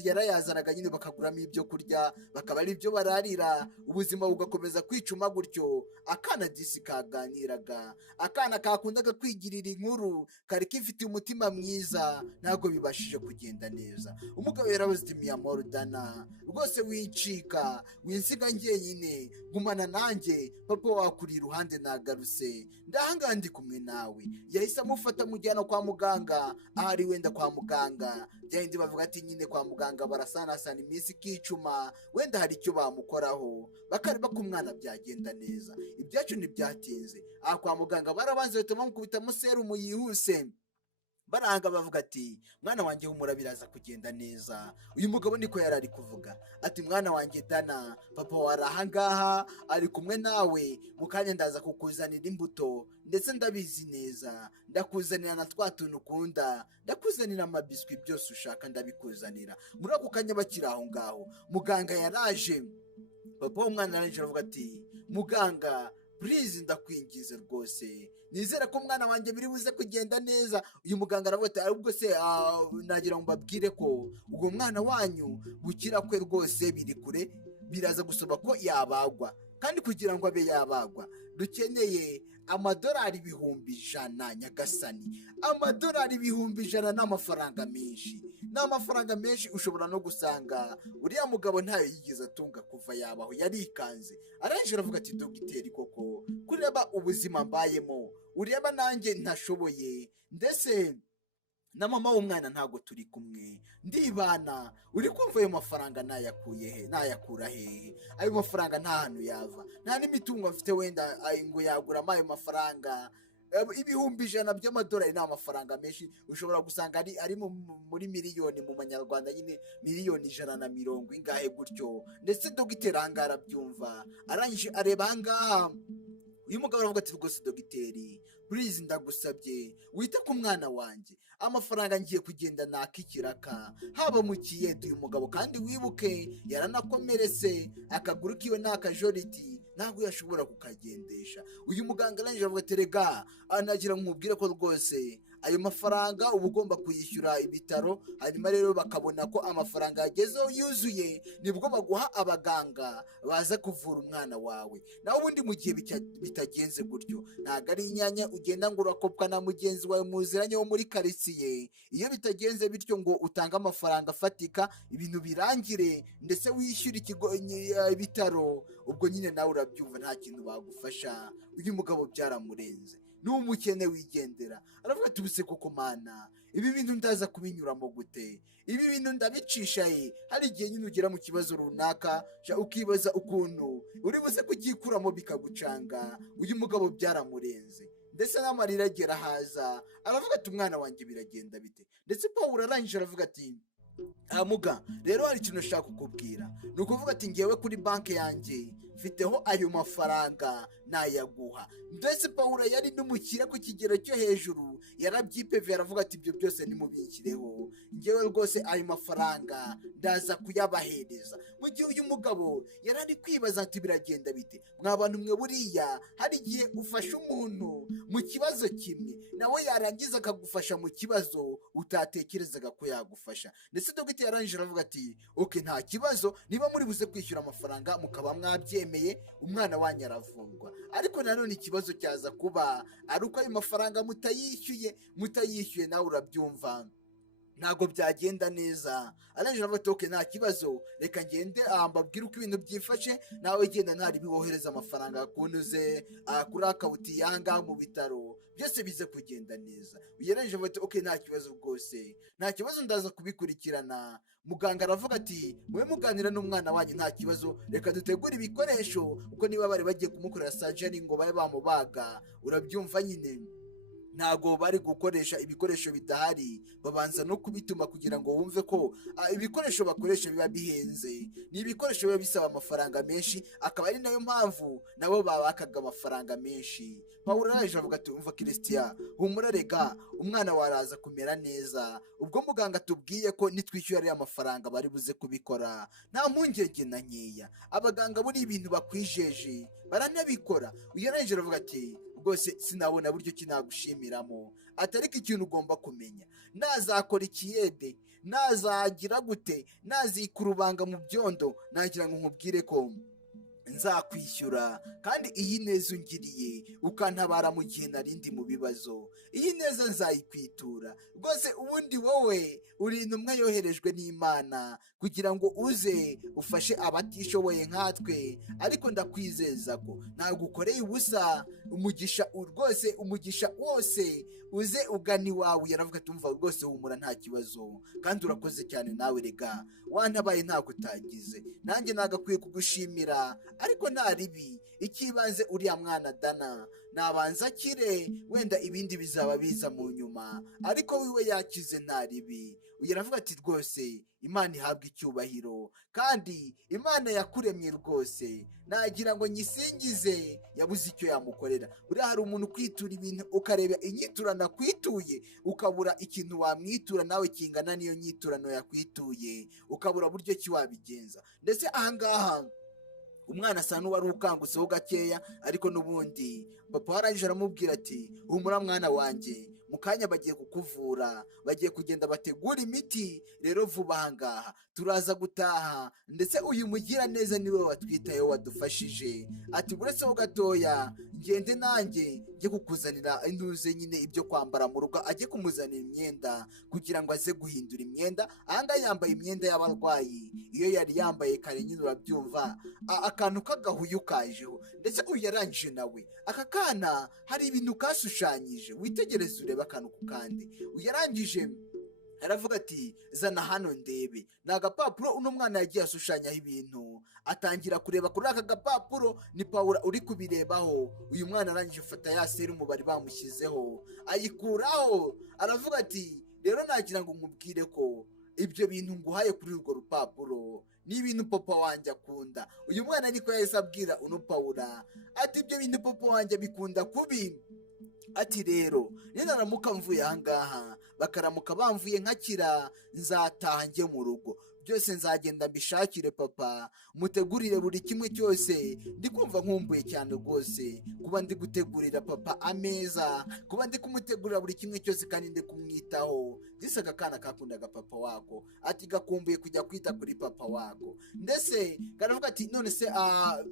yarayazanaga nyine bakaguramo ibyo kurya, bakaba ari byo bararira, ubuzima bugakomeza kwicuma gutyo. Akana disi kaganiraga, akana kakundaga kwigirira inkuru, kari kifite umutima mwiza, ntabwo bibashije kugenda neza. Umugabo yaravuze ati miyamoro Dana rwose wicika, winsiga njyenyine, gumana nanjye, papa wakuri iruhande nagarutse, ndahanga ndi kumwe nawe. Yahise amufata mujyana kwa muganga. Ahari wenda kwa muganga byahindi bavuga ati nyine kwa muganga barasanasana iminsi ikicuma, wenda hari icyo bamukoraho bakareba ko umwana byagenda neza. Ibyacu ntibyatinze, aha kwa muganga barabanze bahita bamukubitamo serumu yihuse. baranga bavuga ati mwana wanjye humura biraza kugenda neza. Uyu mugabo niko yari ari kuvuga ati mwana wanjye Dana, papa wari ahangaha ari kumwe nawe, mu kanya ndaza kukuzanira imbuto ndetse ndabizi neza, ndakuzanira na twa tuntu ukunda, ndakuzanira amabiswi byose ushaka ndabikuzanira. Muri ako kanya bakiri aho ngaho muganga yaraje, papa w'umwana araje aravuga ati muganga please ndakwingize rwose, nizera ko mwana wanjye biri buze kugenda neza. Uyu muganga aravuga ati ahubwo se nagira ngo mbabwire ko ubwo mwana wanyu gukira kwe rwose biri kure, biraza gusaba ko yabagwa, kandi kugira ngo abe yabagwa dukeneye amadolari 100,000 nyagasani. Amadolari 100,000 ni amafaranga menshi, ni amafaranga menshi. Ushobora no gusanga uriya mugabo ntayo yigeze atunga kuva yabaho, yarikanze. Arangije aravuga ati dogiteri koko kureba ubuzima mbayemo, ureba nanjye ntashoboye, ndetse na mama w'umwana ntago turi kumwe, ndibana. Uri kumva ayo mafaranga nayakuye he? Nayakura hehe? Ayo mafaranga nta hantu yava, nta n'imitungo mfite wenda ngo yaguramo ayo mafaranga. 100,000 by'amadolari ni amafaranga menshi. Ushobora gusanga ari muri miliyoni mu manyarwanda, nyine miliyoni 120 ingahe gutyo. Ndetse dogiteri ahangaha arabyumva, arangije areba ahangaha. Uyu mugabo aravuga ati rwose dogiteri please ndagusabye wite ku mwana wanjye, amafaranga ngiye kugenda nakikiraka haba mu kiyede. Uyu mugabo kandi wibuke yaranakomeretse, akaguru kiwe n'akajoriti ntabwo yashobora kukagendesha. Uyu muganga arangije aravuga ati rega anagira nkubwire ko rwose ayo mafaranga uba ugomba kuyishyura ibitaro, hanyuma rero bakabona ko amafaranga yagezeho yuzuye, nibwo baguha abaganga baza kuvura umwana wawe. naho ubundi mu gihe bitagenze gutyo, ntabwo ari inyanya ugenda ngo urakopwa na mugenzi wawe muziranye wo muri karitsiye. Iyo bitagenze bityo ngo utange amafaranga afatika ibintu birangire ndetse wishyure ibitaro, ubwo nyine nawe urabyumva nta kintu bagufasha. Uyu mugabo byaramurenze, n'umukene wigendera. Aravuga ati ubuse koko mana, ibi bintu ndaza kubinyuramo gute? Ibi bintu ndabicisha he? Hari igihe nyine ugera mu kibazo runaka ukibaza ukuntu uri buze kugikuramo bikagucanga. Uyu mugabo byaramurenze, ndetse n'amarira agera haza. Aravuga ati umwana wanjye biragenda bite? Ndetse Pawulo arangije aravuga ati muga rero hari ikintu nashaka kukubwira. Ni ukuvuga ati ngewe kuri banki yanjye mfiteho ayo mafaranga nayaguha. Ndetse Pawulo yari n'umukire ku kigero cyo hejuru, yarabyipevye aravuga ati ibyo byose nimubikireho, ngewe rwose ayo mafaranga ndaza kuyabahereza. Mu gihe uyu mugabo yarari kwibaza ati biragenda bite? Mwabantu mwe, buriya hari igihe ufasha umuntu mu kibazo kimwe, nawe yarangiza akagufasha mu kibazo utatekerezaga ko yagufasha. Ndetse dogiteri yarangije aravuga ati okay, nta kibazo, niba muri buze kwishyura amafaranga mukaba mwabyemeye, umwana wanyu aravurwa. Ariko nanone ikibazo cyaza kuba ari uko ayo mafaranga mutayishyuye nawe urabyumva ntago byagenda neza. Arangije aravuga ati okay, nta kibazo, reka ngende mbabwire uko ibintu byifashe, nawe genda ntari biwohereza amafaranga kunuze kuri akawuti yanga mu bitaro, byose bize kugenda neza. Yarangije aravuga ati okay, nta kibazo rwose, nta kibazo, ndaza kubikurikirana. Muganga aravuga ati mwe muganira n'umwana wanyu nta kibazo, reka dutegure ibikoresho, uko niba bari bagiye kumukorera surgery ngo babe bamubaga, urabyumva nyine ntago bari gukoresha ibikoresho bidahari, babanza no kubituma kugira ngo wumve ko ibikoresho bakoresha biba bihenze, ni ibikoresho biba bisaba amafaranga menshi, akaba ari nayo mpamvu nabo babakaga amafaranga menshi. Pawulo araje avuga ati umva Christian, humura rega umwana waraza kumera neza. Ubwo muganga tubwiye ko nitwishyura ari amafaranga bari buze kubikora, nta mpungenge na nkeya. Abaganga buri ibintu bakwijeje baranabikora. Uyaraje avuga ati rwose sinabona buryo kinagushimiramo, atariko ikintu ugomba kumenya, nazakora ikiyede, nazagira gute, nazikurubanga mu byondo, nagira ngo nkubwire ko nzakwishyura, kandi iyi neza ungiriye ukantabara mu gihe narindi mu bibazo, iyi neza nzayikwitura rwose. Ubundi wowe uri intumwa yoherejwe n'Imana kugira ngo uze ufashe abatishoboye nkatwe, ariko ndakwizeza ko ntabwo ukoreye ubusa. Umugisha rwose, umugisha wose uze ugana iwawe. Yaravuga ati umva rwose humura nta kibazo, kandi urakoze cyane nawe rega, wantabaye ntabwo utagize, nanjye nagakwiye kugushimira ariko nta ribi, ikibanze uriya mwana Dana nabanza akire, wenda ibindi bizaba biza mu nyuma, ariko wiwe yakize nta ribi. Uyu aravuga ati rwose Imana ihabwa icyubahiro, kandi Imana yakuremye rwose nagira ngo nyisingize, yabuze icyo yamukorera. Buriya hari umuntu kwitura ibintu ukareba inyiturano akwituye, ukabura ikintu wamwitura nawe kingana n'iyo nyiturano yakwituye, ukabura buryo ki wabigenza. Ndetse ahangaha umwana asa n'uwari ukangutseho gakeya, ariko n'ubundi papa warangije aramubwira ati humura mwana wanjye, mu kanya bagiye kukuvura, bagiye kugenda bategura imiti, rero vuba ahangaha turaza gutaha, ndetse uyu mugira neza niwe watwitayeho wadufashije, ati buretseho gatoya ngende nanjye njye kukuzanira intuze nyine ibyo kwambara mu rugo, ajye kumuzanira imyenda kugira ngo aze guhindura imyenda. Ahangaha yambaye imyenda y'abarwayi, iyo yari yambaye kare nyine urabyumva, akantu k'agahuyu kajeho. Ndetse uyu yarangije nawe, aka kana hari ibintu kashushanyije, witegereze urebe akantu ku kandi. Uyu yarangije aravuga ati zana hano ndebe. Ni agapapuro uno mwana yagiye ashushanyaho ibintu, atangira kureba kuri aka gapapuro, ni Pawulo uri kubirebaho. Uyu mwana arangije afata ya serumu bari bamushyizeho ayikuraho, aravuga ati rero nagira ngo nkubwire ko ibyo bintu nguhaye kuri urwo rupapuro ni ibintu papa wanjye akunda. Uyu mwana niko yahise abwira uno Pawulo ati ibyo bintu papa wanjye bikunda kubi, ati rero ninaramuka mvuye ahangaha bakaramuka bamvuye nkakira, nzataha njye mu rugo, byose nzagenda mbishakire papa, mutegurire buri kimwe cyose. Ndi kumva nkumbuye cyane rwose kuba ndi gutegurira papa ameza, kuba ndi kumutegurira buri kimwe cyose kandi ndi kumwitaho. Ndetse aka kana kakundaga papa wako, ati gakumbuye kujya kwita kuri papa wako. Ndetse karavuga ati none se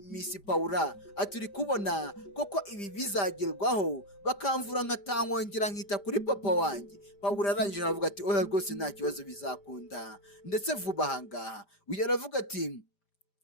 Miss Paula, ati uri kubona koko ibi bizagerwaho bakamvura nkatankongera nkita kuri papa wanjye? Paula arangije aravuga ati oya rwose nta kibazo bizakunda, ndetse vuba ahangaha. Uyu aravuga ati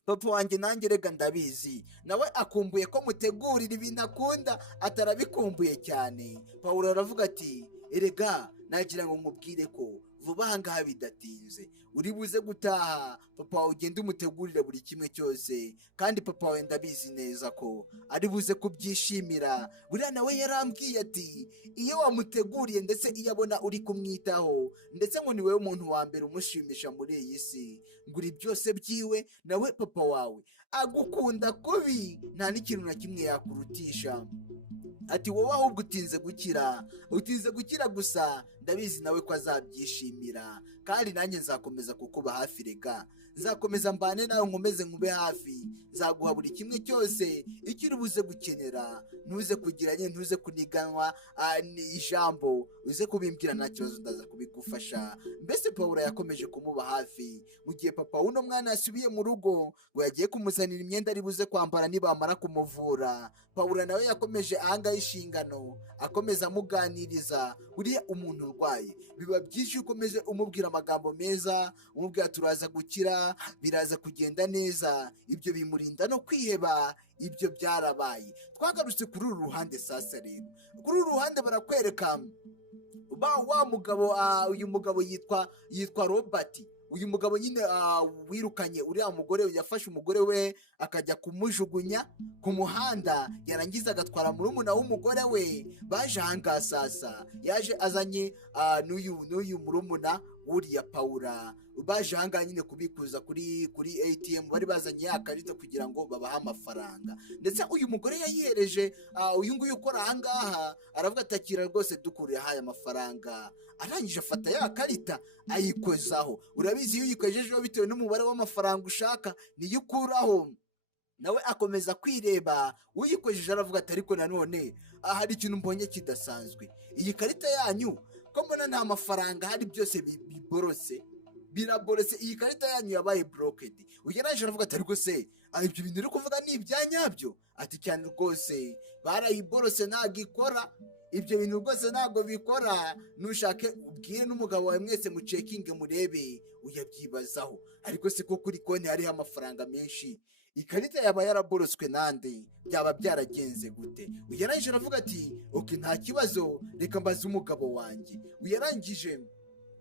papa wanjye nanjye rega ndabizi, nawe akumbuye ko mutegurira ibintu akunda, atarabikumbuye cyane. Pawulo aravuga ati erega nagira ngo nkubwire ko vuba ahangaha bidatinze uri buze gutaha, papa wawe ugende umutegurire buri kimwe cyose, kandi papa wawe ndabizi neza ko ari buze kubyishimira. Buriya nawe yarambwiye ati iyo wamuteguriye ndetse iyo abona uri kumwitaho, ndetse ngo ni wowe muntu wa mbere umushimisha muri iyi si, nguri byose byiwe, nawe papa wawe agukunda kubi, nta n'ikintu na kimwe yakurutisha. Ati wowe ahubwo utinze gukira gusa, ndabizi nawe ko azabyishimira, kandi nanjye nzakomeza kukuba hafi. Rega nzakomeza mbane nawe, nkomeze nkube hafi, nzaguha buri kimwe cyose icyo uri buze gukenera, ntuze kugiranye, ntuze kuniganwa ijambo, uze kubimbwira nta kibazo ndaza kubigufasha. Mbese Pawulo yakomeje kumuba hafi, mu gihe papa w'uno mwana yasubiye mu rugo ngo yagiye kumuzanira imyenda ari buze kwambara nibamara kumuvura. Pawulo nawe yakomeje ahangaha inshingano, akomeza amuganiriza. Buriya umuntu urwaye biba byinshi ukomeje umubwira amagambo meza, umubwira turaza gukira, biraza kugenda neza, ibyo bimurinda no kwiheba. Ibyo byarabaye. Twagarutse kuri uru ruhande sasa. Rero kuri uru ruhande barakwereka wa mugabo, uyu mugabo yitwa Robert. Uyu mugabo nyine wirukanye uriya mugore, yafashe umugore we akajya kumujugunya ku muhanda, yarangiza agatwara murumuna w'umugore we. Baje ahangaha sasa, yaje azanye n'uyu murumuna wuriya Paula, baje ahangaha nyine kubikuza kuri ATM, bari bazanye ya karita kugira ngo babahe amafaranga. Ndetse uyu mugore yayihereje uyu nguyu ukora ahangaha, aravuga atakira rwose dukuriye haya amafaranga. Arangije afata ya karita ayikozaho. Urabizi iyo uyikojejeho bitewe n'umubare w'amafaranga ushaka niyo ukuraho. Nawe akomeza kwireba, uyikojeje aravuga ati ariko nanone hari ikintu mbonye kidasanzwe, iyi karita yanyu ko mbona nta mafaranga hari, byose biraborose, iyi karita yanyu yabaye blocked. Ugeraje aravuga ati ariko se ibyo bintu uri kuvuga ni ibyanyabyo? Ati cyane rwose barayiborose ntabwo ikora, ibyo bintu rwose ntabwo bikora, nushake ubwire n'umugabo wawe mwese mucekinge murebe uyabyibazaho. Ariko se ko kuri konti hariho amafaranga menshi, ikarita yaba yaraboroswe nande? Byaba byaragenze gute? Uyarangije aravuga ati okay nta kibazo, reka mbaze umugabo wanjye. Uyarangije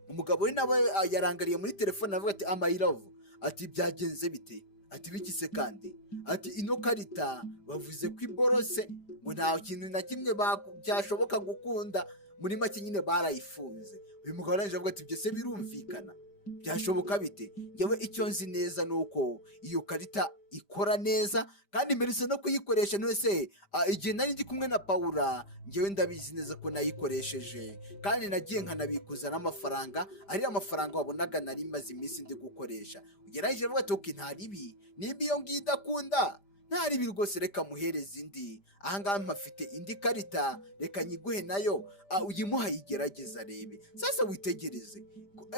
umugabo we nawe yarangariye muri telefone, aravuga ati my love, ati byagenze bite? ati bikise kandi ati ino karita bavuze ko iborose ngo nta kintu na kimwe byashoboka gukunda, muri make nyine barayifunze. Uyu mugabo arangije avuga ati byose birumvikana, byashoboka bite? Yewe icyo nzi neza nuko iyo karita ikora neza kandi mperutse no kuyikoresha. Nose igihe nari ndi kumwe na Paula ngewe ndabizi neza ko nayikoresheje kandi nagiye nkanabikuza n'amafaranga, ari amafaranga wabonaga nari maze iminsi ndi gukoresha. Ugeragije avuga ati okay, nta ribi, nimba iyo ngiyo idakunda nta ribi rwose, reka muhereze indi. Ahangaha mpafite indi karita, reka nyiguhe nayo uyimuha yigerageza arebe. Sasa witegereze,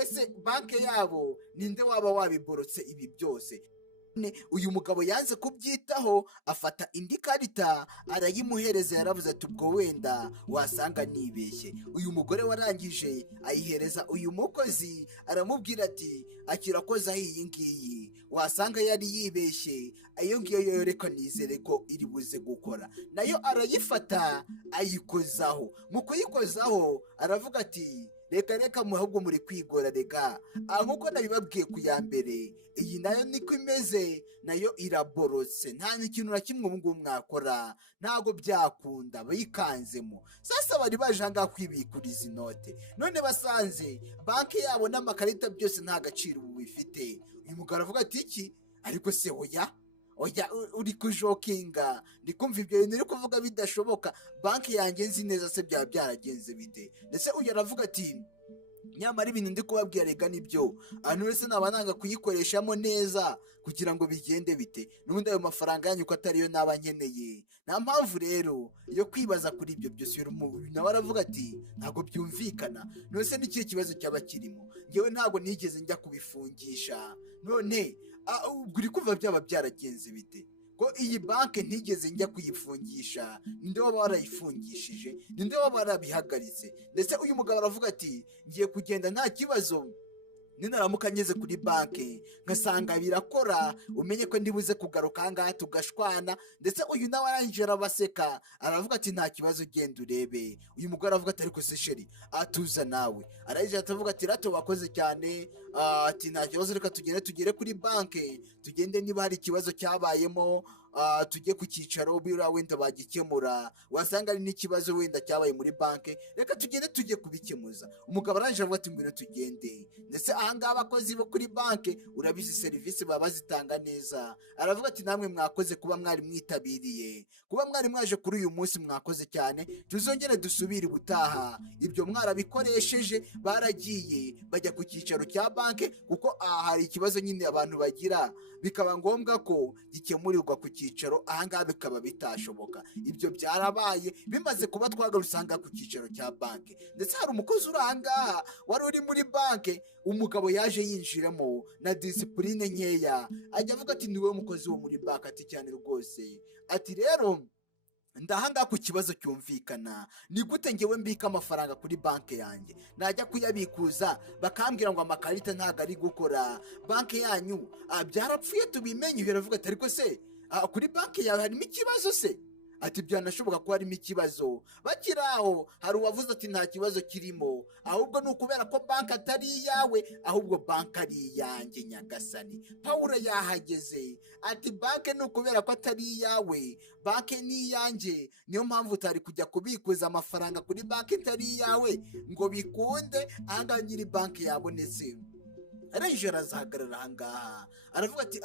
ese banke yabo ninde waba wabiborotse ibi byose? Uyu mugabo yanze kubyitaho, afata indi karita arayimuhereza. Yaravuze ati ubwo wenda wasanga nibeshye. Uyu mugore warangije ayihereza uyu mukozi, aramubwira ati akirakoza iyi ngiyi, wasanga yari yibeshye, iyo ngiyo yo reka nizere ko iri buze gukora. Nayo arayifata ayikozaho. Mu kuyikozaho aravuga ati reka ahubwo muri kwigora reka, nkuko nabibabwiye ku ya mbere, iyi nayo niko imeze, nayo iraborotse, nta n'ikintu na kimwe ubu ngubu mwakora, ntago byakunda, bikanzemo. Sasa bari baje ahangaha kwibikuriza inote, none basanze banki yabo n'amakarita byose nta gaciro ubu bifite. Uyu mugabo aravuga ati iki ariko se oya uri kujokinga, ndi kumva ibyo bintu uri kuvuga bidashoboka, banki yanjye nzi neza se byaba byaragenze bite? Ndetse uyu aravuga ati nyamara ibintu ndi kubabwira rega nibyo, ahantu wese naba nanga kuyikoreshamo neza kugira ngo bigende bite, n'ubundi ayo mafaranga yanyu ko atariyo naba nkeneye. Nta mpamvu rero yo kwibaza kuri ibyo byose. Nawe aravuga ati ntabwo byumvikana, nose n'ikihe kibazo cyaba kirimo? ngewe ntabwo nigeze njya kubifungisha, none ubwo uri kumva byaba byaragenze bite? Ko iyi banki ntigeze njya kuyifungisha, ninde waba warayifungishije, ninde waba warabihagaritse? Ndetse uyu mugabo aravuga ati ngiye kugenda nta kibazo, ninaramuka ngeze kuri banki ngasanga birakora, umenye ko ndibuze kugaruka ahangaha tugashwana. Ndetse uyu nawe arangije arabaseka, aravuga ati nta kibazo, ugenda urebe. Uyu mugore aravuga ati ariko se sheri atuza nawe, arangije atavuga ati rato wakoze cyane, ati nta kibazo, reka tugere kuri banki, tugende niba hari ikibazo cyabayemo tujye ku cyicaro biriya wenda bagikemura, wasanga ari n'ikibazo wenda cyabaye muri banki, reka tugende tujye kubikemuza. Umugabo arangije avuga ati ngwino tugende. Ndetse ahangaha abakozi bo kuri banki urabizi serivisi baba bazitanga neza. Aravuga ati namwe mwakoze kuba mwari mwitabiriye, kuba mwari mwaje kuri uyu munsi, mwakoze cyane, tuzongere dusubire ubutaha. Ibyo mwarabikoresheje, baragiye bajya ku cyicaro cya banki, kuko hari ikibazo nyine abantu bagira bikaba ngombwa ko gikemurirwa ku cyicaro, ahangaha bikaba bitashoboka. Ibyo byarabaye, bimaze kuba twagarutse ahangaha ku cyicaro cya banki. Ndetse hari umukozi uri ahangaha wari uri muri banki, umugabo yaje yinjiramo na disipurine nkeya, ajya avuga ati niwe mukozi wo muri banki, ati cyane rwose, ati rero ndahangaha ku kibazo cyumvikana, ni gute ngewe mbika amafaranga kuri banki yanjye, najya kuyabikuza bakambwira ngo amakarita ntago ari gukora, banki yanyu byarapfuye tubimenye. Biravuga ati ariko se kuri banki yawe harimo ikibazo se? Ati byanashoboka ko harimo ikibazo. Bakiri aho hari uwavuze ati nta kibazo kirimo, ahubwo ni ukubera ko banki atari iyawe, ahubwo banki ari iyanjye nyagasani. Pawulo yahageze ati banki ni ukubera ko atari iyawe, banki ni iyanjye, niyo mpamvu utari kujya kubikuza amafaranga kuri banki itari iyawe ngo bikunde. Ahangaha nyiri banki yabonetse, arangije arazahagarara ahangaha aravuga ati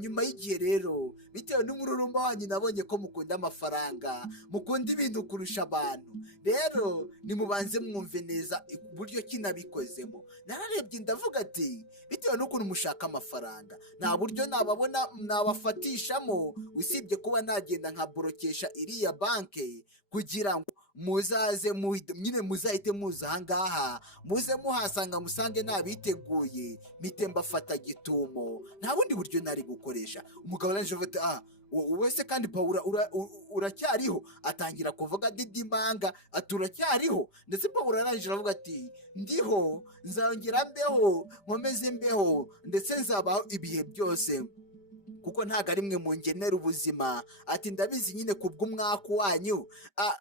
nyuma y'igihe rero, bitewe n'umururumba wanyu nabonye ko mukunda amafaranga, mukunda ibintu kurusha abantu, rero nimubanze mwumve neza uburyo kinabikozemo. Nararebye ndavuga ati bitewe n'ukuntu mushaka amafaranga, nta buryo nababona nabafatishamo usibye kuba nagenda nkaborokesha iriya banki, kugira ngo muzaze nyine muzahite muza ahangaha, muze muhasanga musange nabiteguye, mpite mbafata gitumo, nta bundi buryo nari gukoresha. Umugabo arangije avuga ati wese kandi Pawulo uracyariho? Atangira kuvuga didimanga ati uracyariho? Ndetse Pawulo arangije aravuga ati ndiho, nzongera mbeho, nkomeze mbeho, ndetse nzabaho ibihe byose. kuko ntago ari mwe mungenera ubuzima. Ati ndabizi nyine kubw'umwaku wanyu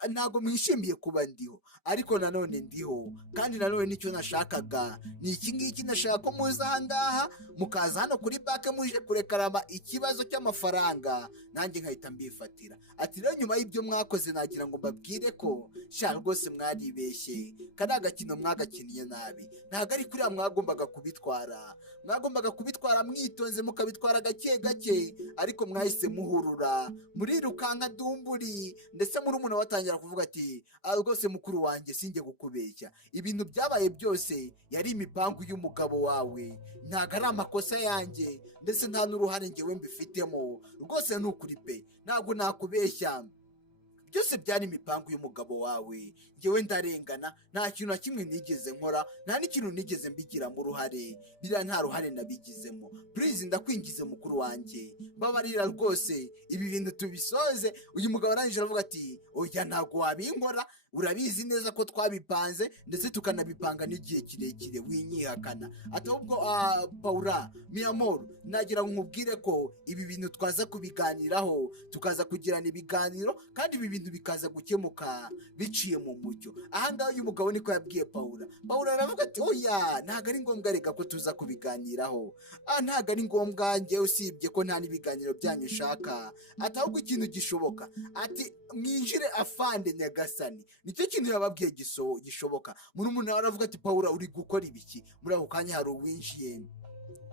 ntago mwishimiye kuba ndiho, ariko nanone ndiho, kandi nanone nicyo nashakaga ni iki ngiki. Nashaka ko muza aha ngaha mukaza hano kuri banki muje kurekarama ikibazo cy'amafaranga, nanjye nkahita mbifatira. Ati rero nyuma y'ibyo mwakoze nagira ngo mbabwire ko sha rwose mwaribeshye, kari agakino mwagakiniye nabi, ntago ari kuriya mwagombaga kubitwara. Mwagombaga kubitwara mwitonze, mukabitwara gake gake, ariko mwahise muhurura murirukanka dumburi, ndetse muri umuntu watangira kuvuga ati rwose mukuru wanjye sinjye gukubeshya, ibintu byabaye byose yari imipangu y'umugabo wawe, ntago ari amakosa yanjye, ndetse nta n'uruhare njyewe mbifitemo. Rwose ni ukuri pe, ntabwo nakubeshya, byose byari imipangu y'umugabo wawe. Njyewe ndarengana, nta kintu na kimwe nigeze nkora, nta n'ikintu nigeze mbigiramo uruhare, biriya nta ruhare nabigizemo. Please ndakwingize mukuru wanjye, mbabarira rwose, ibi bintu tubisoze. Uyu mugabo arangije aravuga ati oya ntabwo wabinkora, urabizi neza ko twabipanze ndetse tukanabipanga n'igihe kirekire, winyihakana. Ati ahubwo Paula mi amor, nagira ngo nkubwire ko ibi bintu twaza kubiganiraho, tukaza kugirana ibiganiro, kandi ibi bintu bikaza gukemuka biciye mu mucyo. Aha ngaha uyu mugabo niko yabwiye Paula. Paula aravuga ati oya ntago ari ngombwa, reka ko tuza kubiganiraho, ntago ari ngombwa, njye usibye ko nta n'ibiganiro byanyu ushaka. Ati ahubwo ikintu gishoboka, ati mwinjire afande nyagasani, nicyo kintu yababwiye gishoboka. Muri umuntu aravuga ati Paula uri gukora ibiki? Muri ako kanya hari uwinjiye,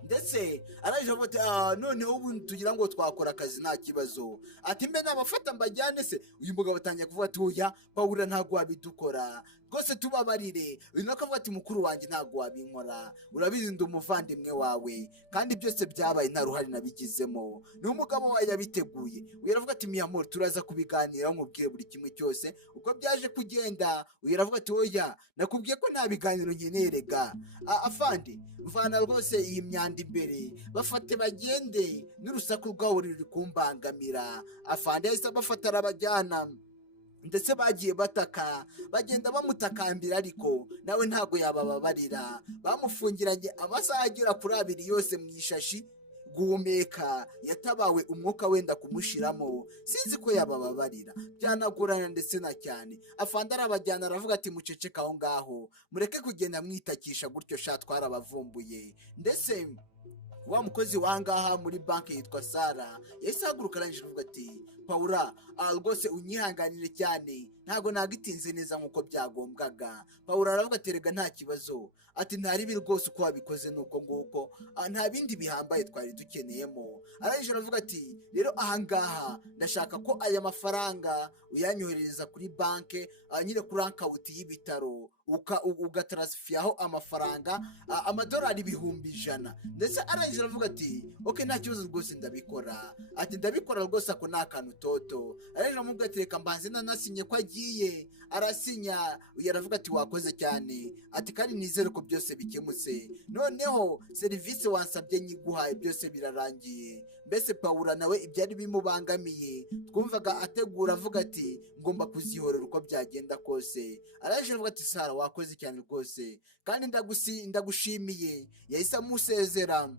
ndetse araje avuga ati noneho ubu tugira ngo twakora akazi nta kibazo. Ati mbe nabafata mbajyane se? Uyu mugabo atangiye kuvuga ati oya Paula ntabwo wabidukora rwose, tubabarire. Uyu nawe akavuga ati mukuru wanjye ntabwo wabinkora, urabizi ndi umuvandimwe wawe, kandi byose byabaye nta ruhare nabigizemo, ni umugabo wawe yabiteguye. Uyu aravuga ati mi amor, turaza kubiganiraho nkubwire buri kimwe cyose uko byaje kugenda. Uyu aravuga ati oya nakubwiye ko nta biganiro nkeneye rega. Afande mvana rwose iyi myanda imbere, bafate bagende, n'urusaku rwawo ruri kumbangamira. Afande yahise abafata arabajyana, ndetse bagiye bataka, bagenda bamutakambira, ariko nawe ntago yabababarira. Bamufungiranye amasaha agera kuri 2 yose mu ishashi, guhumeka yatabawe, umwuka wenda kumushiramo, sinzi ko yabababarira, byanagorana ndetse na cyane. Afande arabajyana aravuga ati muceceka aho ngaho, mureke kugenda mwitakisha gutyo, sha twarabavumbuye. Ndetse wa mukozi wangaha muri banki yitwa Sara yahise ahaguruka arangije avuga ati Paula rwose unyihanganire cyane, ntago nagitinze neza nkuko byagombwaga. Paula aravuga ati rega nta kibazo, ati ntaribi rwose uko wabikoze nuko nguko, nta bindi bihambaye twari dukeneyemo. Arangije aravuga ati rero ahangaha ndashaka ko aya mafaranga uyanyohereza kuri banki, nyine kuri akawunti y'ibitaro, ugatransferaho amafaranga amadolari 100,000. Ndetse arangije aravuga ati okay nta kibazo rwose ndabikora. Ati ndabikora rwose, ako nta kantu toto. Arangije aramubwira ati reka mbanze nasinye ko agiye. Arasinya. Uyu aravuga ati wakoze cyane, ati kandi nizere ko byose bikemutse, noneho serivisi wansabye nyiguhaye byose birarangiye. Mbese Paula nawe ibyari bimubangamiye twumvaga ategura, avuga ati ngomba kuzihorera uko byagenda kose. Arangije avuga ati Sara wakoze cyane rwose, kandi ndagushimiye. Yahise amusezera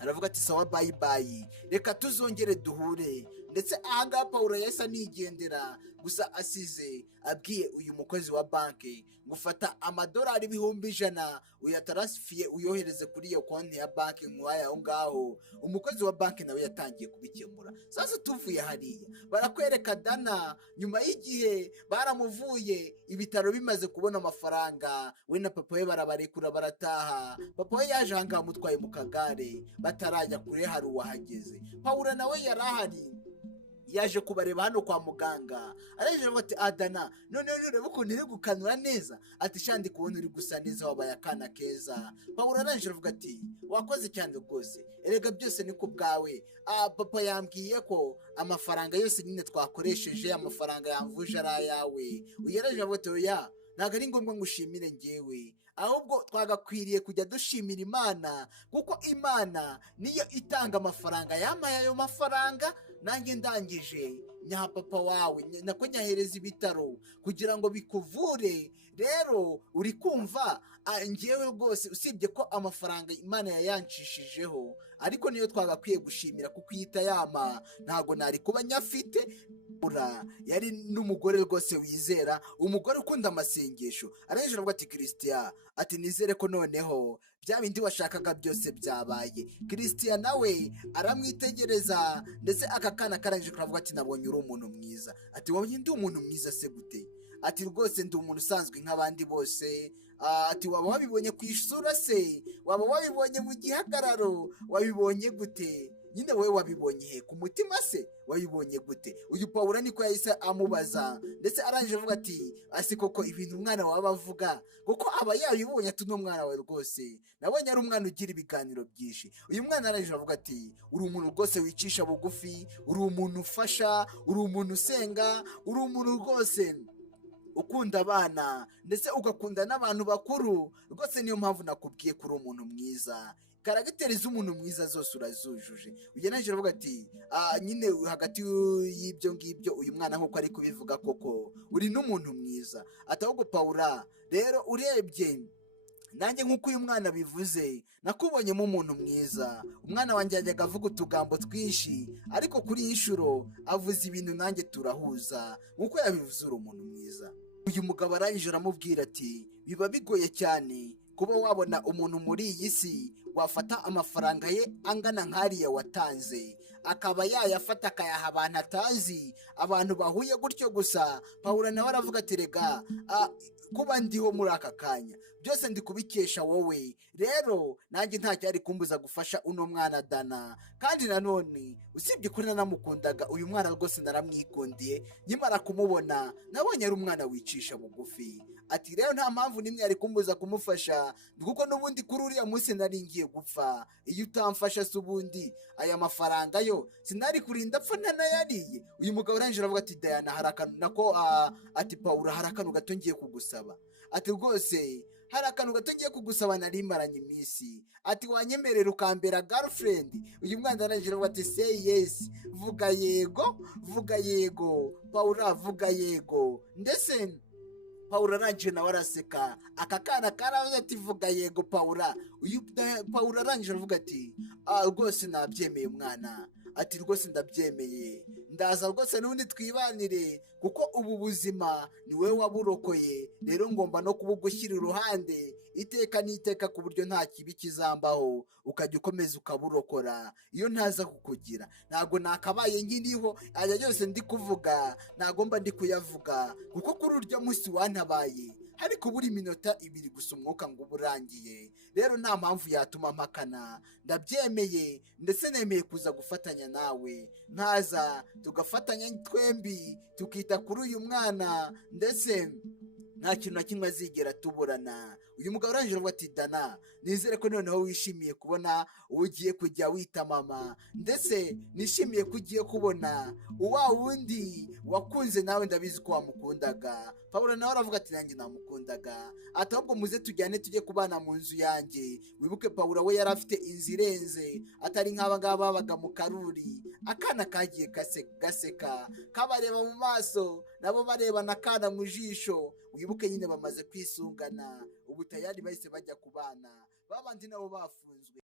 aravuga ati sawa bye bye, reka tuzongere duhure. Ndetse ahangaha Paula yahise anigendera, gusa asize abwiye uyu mukozi wa banki ngufata amadolari 100,000 uyatarasifiye uyohereze kuri iyo konti ya banki nkwaye aho ngaho. Umukozi wa banki nawe yatangiye kubikemura. Sasa tuvuye hariya barakwereka Dana, nyuma y'igihe baramuvuye, ibitaro bimaze kubona amafaranga, we na papa we barabarekura barataha. Papa we yaje ahangaha amutwaye mu kagare, batarajya kure hari uwahageze. Paula nawe yarahari, yaje kubareba hano kwa muganga. Arangije ati Adana none urebe ko ntiri gukanura neza? Ati shandi kubona uri gusa neza, wabaye akana keza. Paula arangije avuga ati wakoze cyane rwose, erega byose ni ku bwawe. Papa yambwiye ko amafaranga yose nyine twakoresheje, amafaranga yamvuje ari ayawe. Uyaraje avuga ati oya ntago ari ngombwa ngushimire njyewe, ahubwo twagakwiriye kujya dushimira Imana, kuko Imana niyo itanga amafaranga. Yamaye ayo mafaranga, nanjye ndangije nyaha papa wawe nako nyahereza ibitaro kugira ngo bikuvure. Rero uri kumva ngewe rwose usibye ko amafaranga Imana yayancishijeho, ariko niyo twagakwiye gushimira kuko iyita yama ntago nari kuba nyafite. Yari n'umugore rwose wizera, umugore ukunda amasengesho. Arangije aravuga ati Christian, ati nizere ko noneho bya bindi washakaga byose byabaye. Christian nawe aramwitegereza, ndetse aka kana karangije karavuga ati nabonye uri umuntu mwiza. Ati wabonye ndi umuntu mwiza se gute? Ati rwose ndi umuntu usanzwe nk'abandi bose. Ati waba wabibonye ku isura se? Waba wabibonye mu gihagararo? Wabibonye gute? Nyine wowe wabibonye he? Ku mutima se wabibonye gute? Uyu Pawulo niko yahise amubaza, ndetse arangije avuga ati asi koko ibintu umwana wawe avuga kuko aba yabibonye. Ati no mwana wawe rwose nabonye ari umwana ugira ibiganiro byinshi. Uyu mwana arangije avuga ati uri umuntu rwose wicisha bugufi, uri umuntu ufasha, uri umuntu usenga, uri umuntu rwose ukunda abana ndetse ugakunda n'abantu bakuru. Rwose niyo mpamvu nakubwiye ko uri umuntu mwiza. Karagiteri z'umuntu mwiza zose urazujuje. Ugeneje avuga ati nyine hagati y'ibyo ngibyo uyu mwana nkuko ari kubivuga koko uri n'umuntu mwiza. Atahubwo Pawulo rero urebye nanjye nkuko uyu mwana bivuze nakubonyemo umuntu mwiza. Umwana wanjye yajyaga avuga utugambo twinshi, ariko kuri iyi nshuro avuze ibintu nanjye turahuza nkuko yabivuze uri umuntu mwiza. Uyu mugabo arangije aramubwira ati biba bigoye cyane kuba wabona umuntu muri iyi si wafata amafaranga ye angana nk'ariya watanze akaba yayafata akayaha abantu atazi, abantu bahuye gutyo gusa. Pawulo nawe aravuga ati rega kuba ndiho muri aka kanya byose ndi kubikesha wowe. Rero nanjye nta cyari kumbuza gufasha uno mwana Dana, kandi nanone usibye ko nanamukundaga uyu mwana rwose naramwikundiye. Nyimara kumubona nabonye ari umwana wicisha bugufi. Ati rero nta mpamvu nimwe yari kumbuza kumufasha, kuko n'ubundi kuri uriya munsi nari ngiye gupfa. Iyo utamfasha se ubundi aya mafaranga yo sinari kurinda apfa ntanayariye. Uyu mugabo arangije aravuga ati Diana hari akantu nako ati Pawulo hari akantu gato ngiye kugusaba. Ati rwose hari akantu gato ngiye kugusaba nari maranye iminsi. Ati wanyemerera ukambera girlfriend? Uyu mwana arangije aravuga ati say yes. Vuga yego, vuga yego Pawulo, vuga yego. Ndetse Pawulo arangije nawe araseka. Aka kana karavuze ati vuga yego Pawulo. Uyu Pawulo arangije aravuga ati rwose nabyemeye mwana. Ati rwose ndabyemeye, ndaza rwose n'ubundi twibanire kuko ubu buzima ni wowe waburokoye. Rero ngomba no kubugushyira iruhande iteka n'iteka ku buryo nta kibi kizambaho, ukajya ukomeza ukaburokora. Iyo ntaza kukugira ntabwo nakabaye nkiriho. Aya yose ndi kuvuga nagomba ndi kuyavuga kuko kuri uryo munsi wantabaye hari kubura iminota 2 gusa umwuka ngo uburangiye. Rero nta mpamvu yatuma mpakana. Ndabyemeye ndetse nemeye kuza gufatanya nawe, ntaza tugafatanya twembi tukita kuri uyu mwana, ndetse nta kintu na kimwe azigera tuburana. Uyu mugabo arangije avuga ati Dana nizere ko noneho wishimiye kubona ugiye kujya wita mama, ndetse nishimiye ko ugiye kubona uwa wundi wakunze nawe ndabizi ko wamukundaga. Pawulo nawe aravuga ati nanjye namukundaga. Ati ahubwo muze tujyane tujye kubana mu nzu yanjye. Wibuke Pawulo we yari afite inzu irenze, atari nk'aba ngaba babaga mu karuri. Akana kagiye gaseka kabareba mu maso nabo barebana akana mu jisho. Wibuke nyine bamaze kwisungana, ubu tayari bahise bajya kubana, babandi nabo bafunzwe.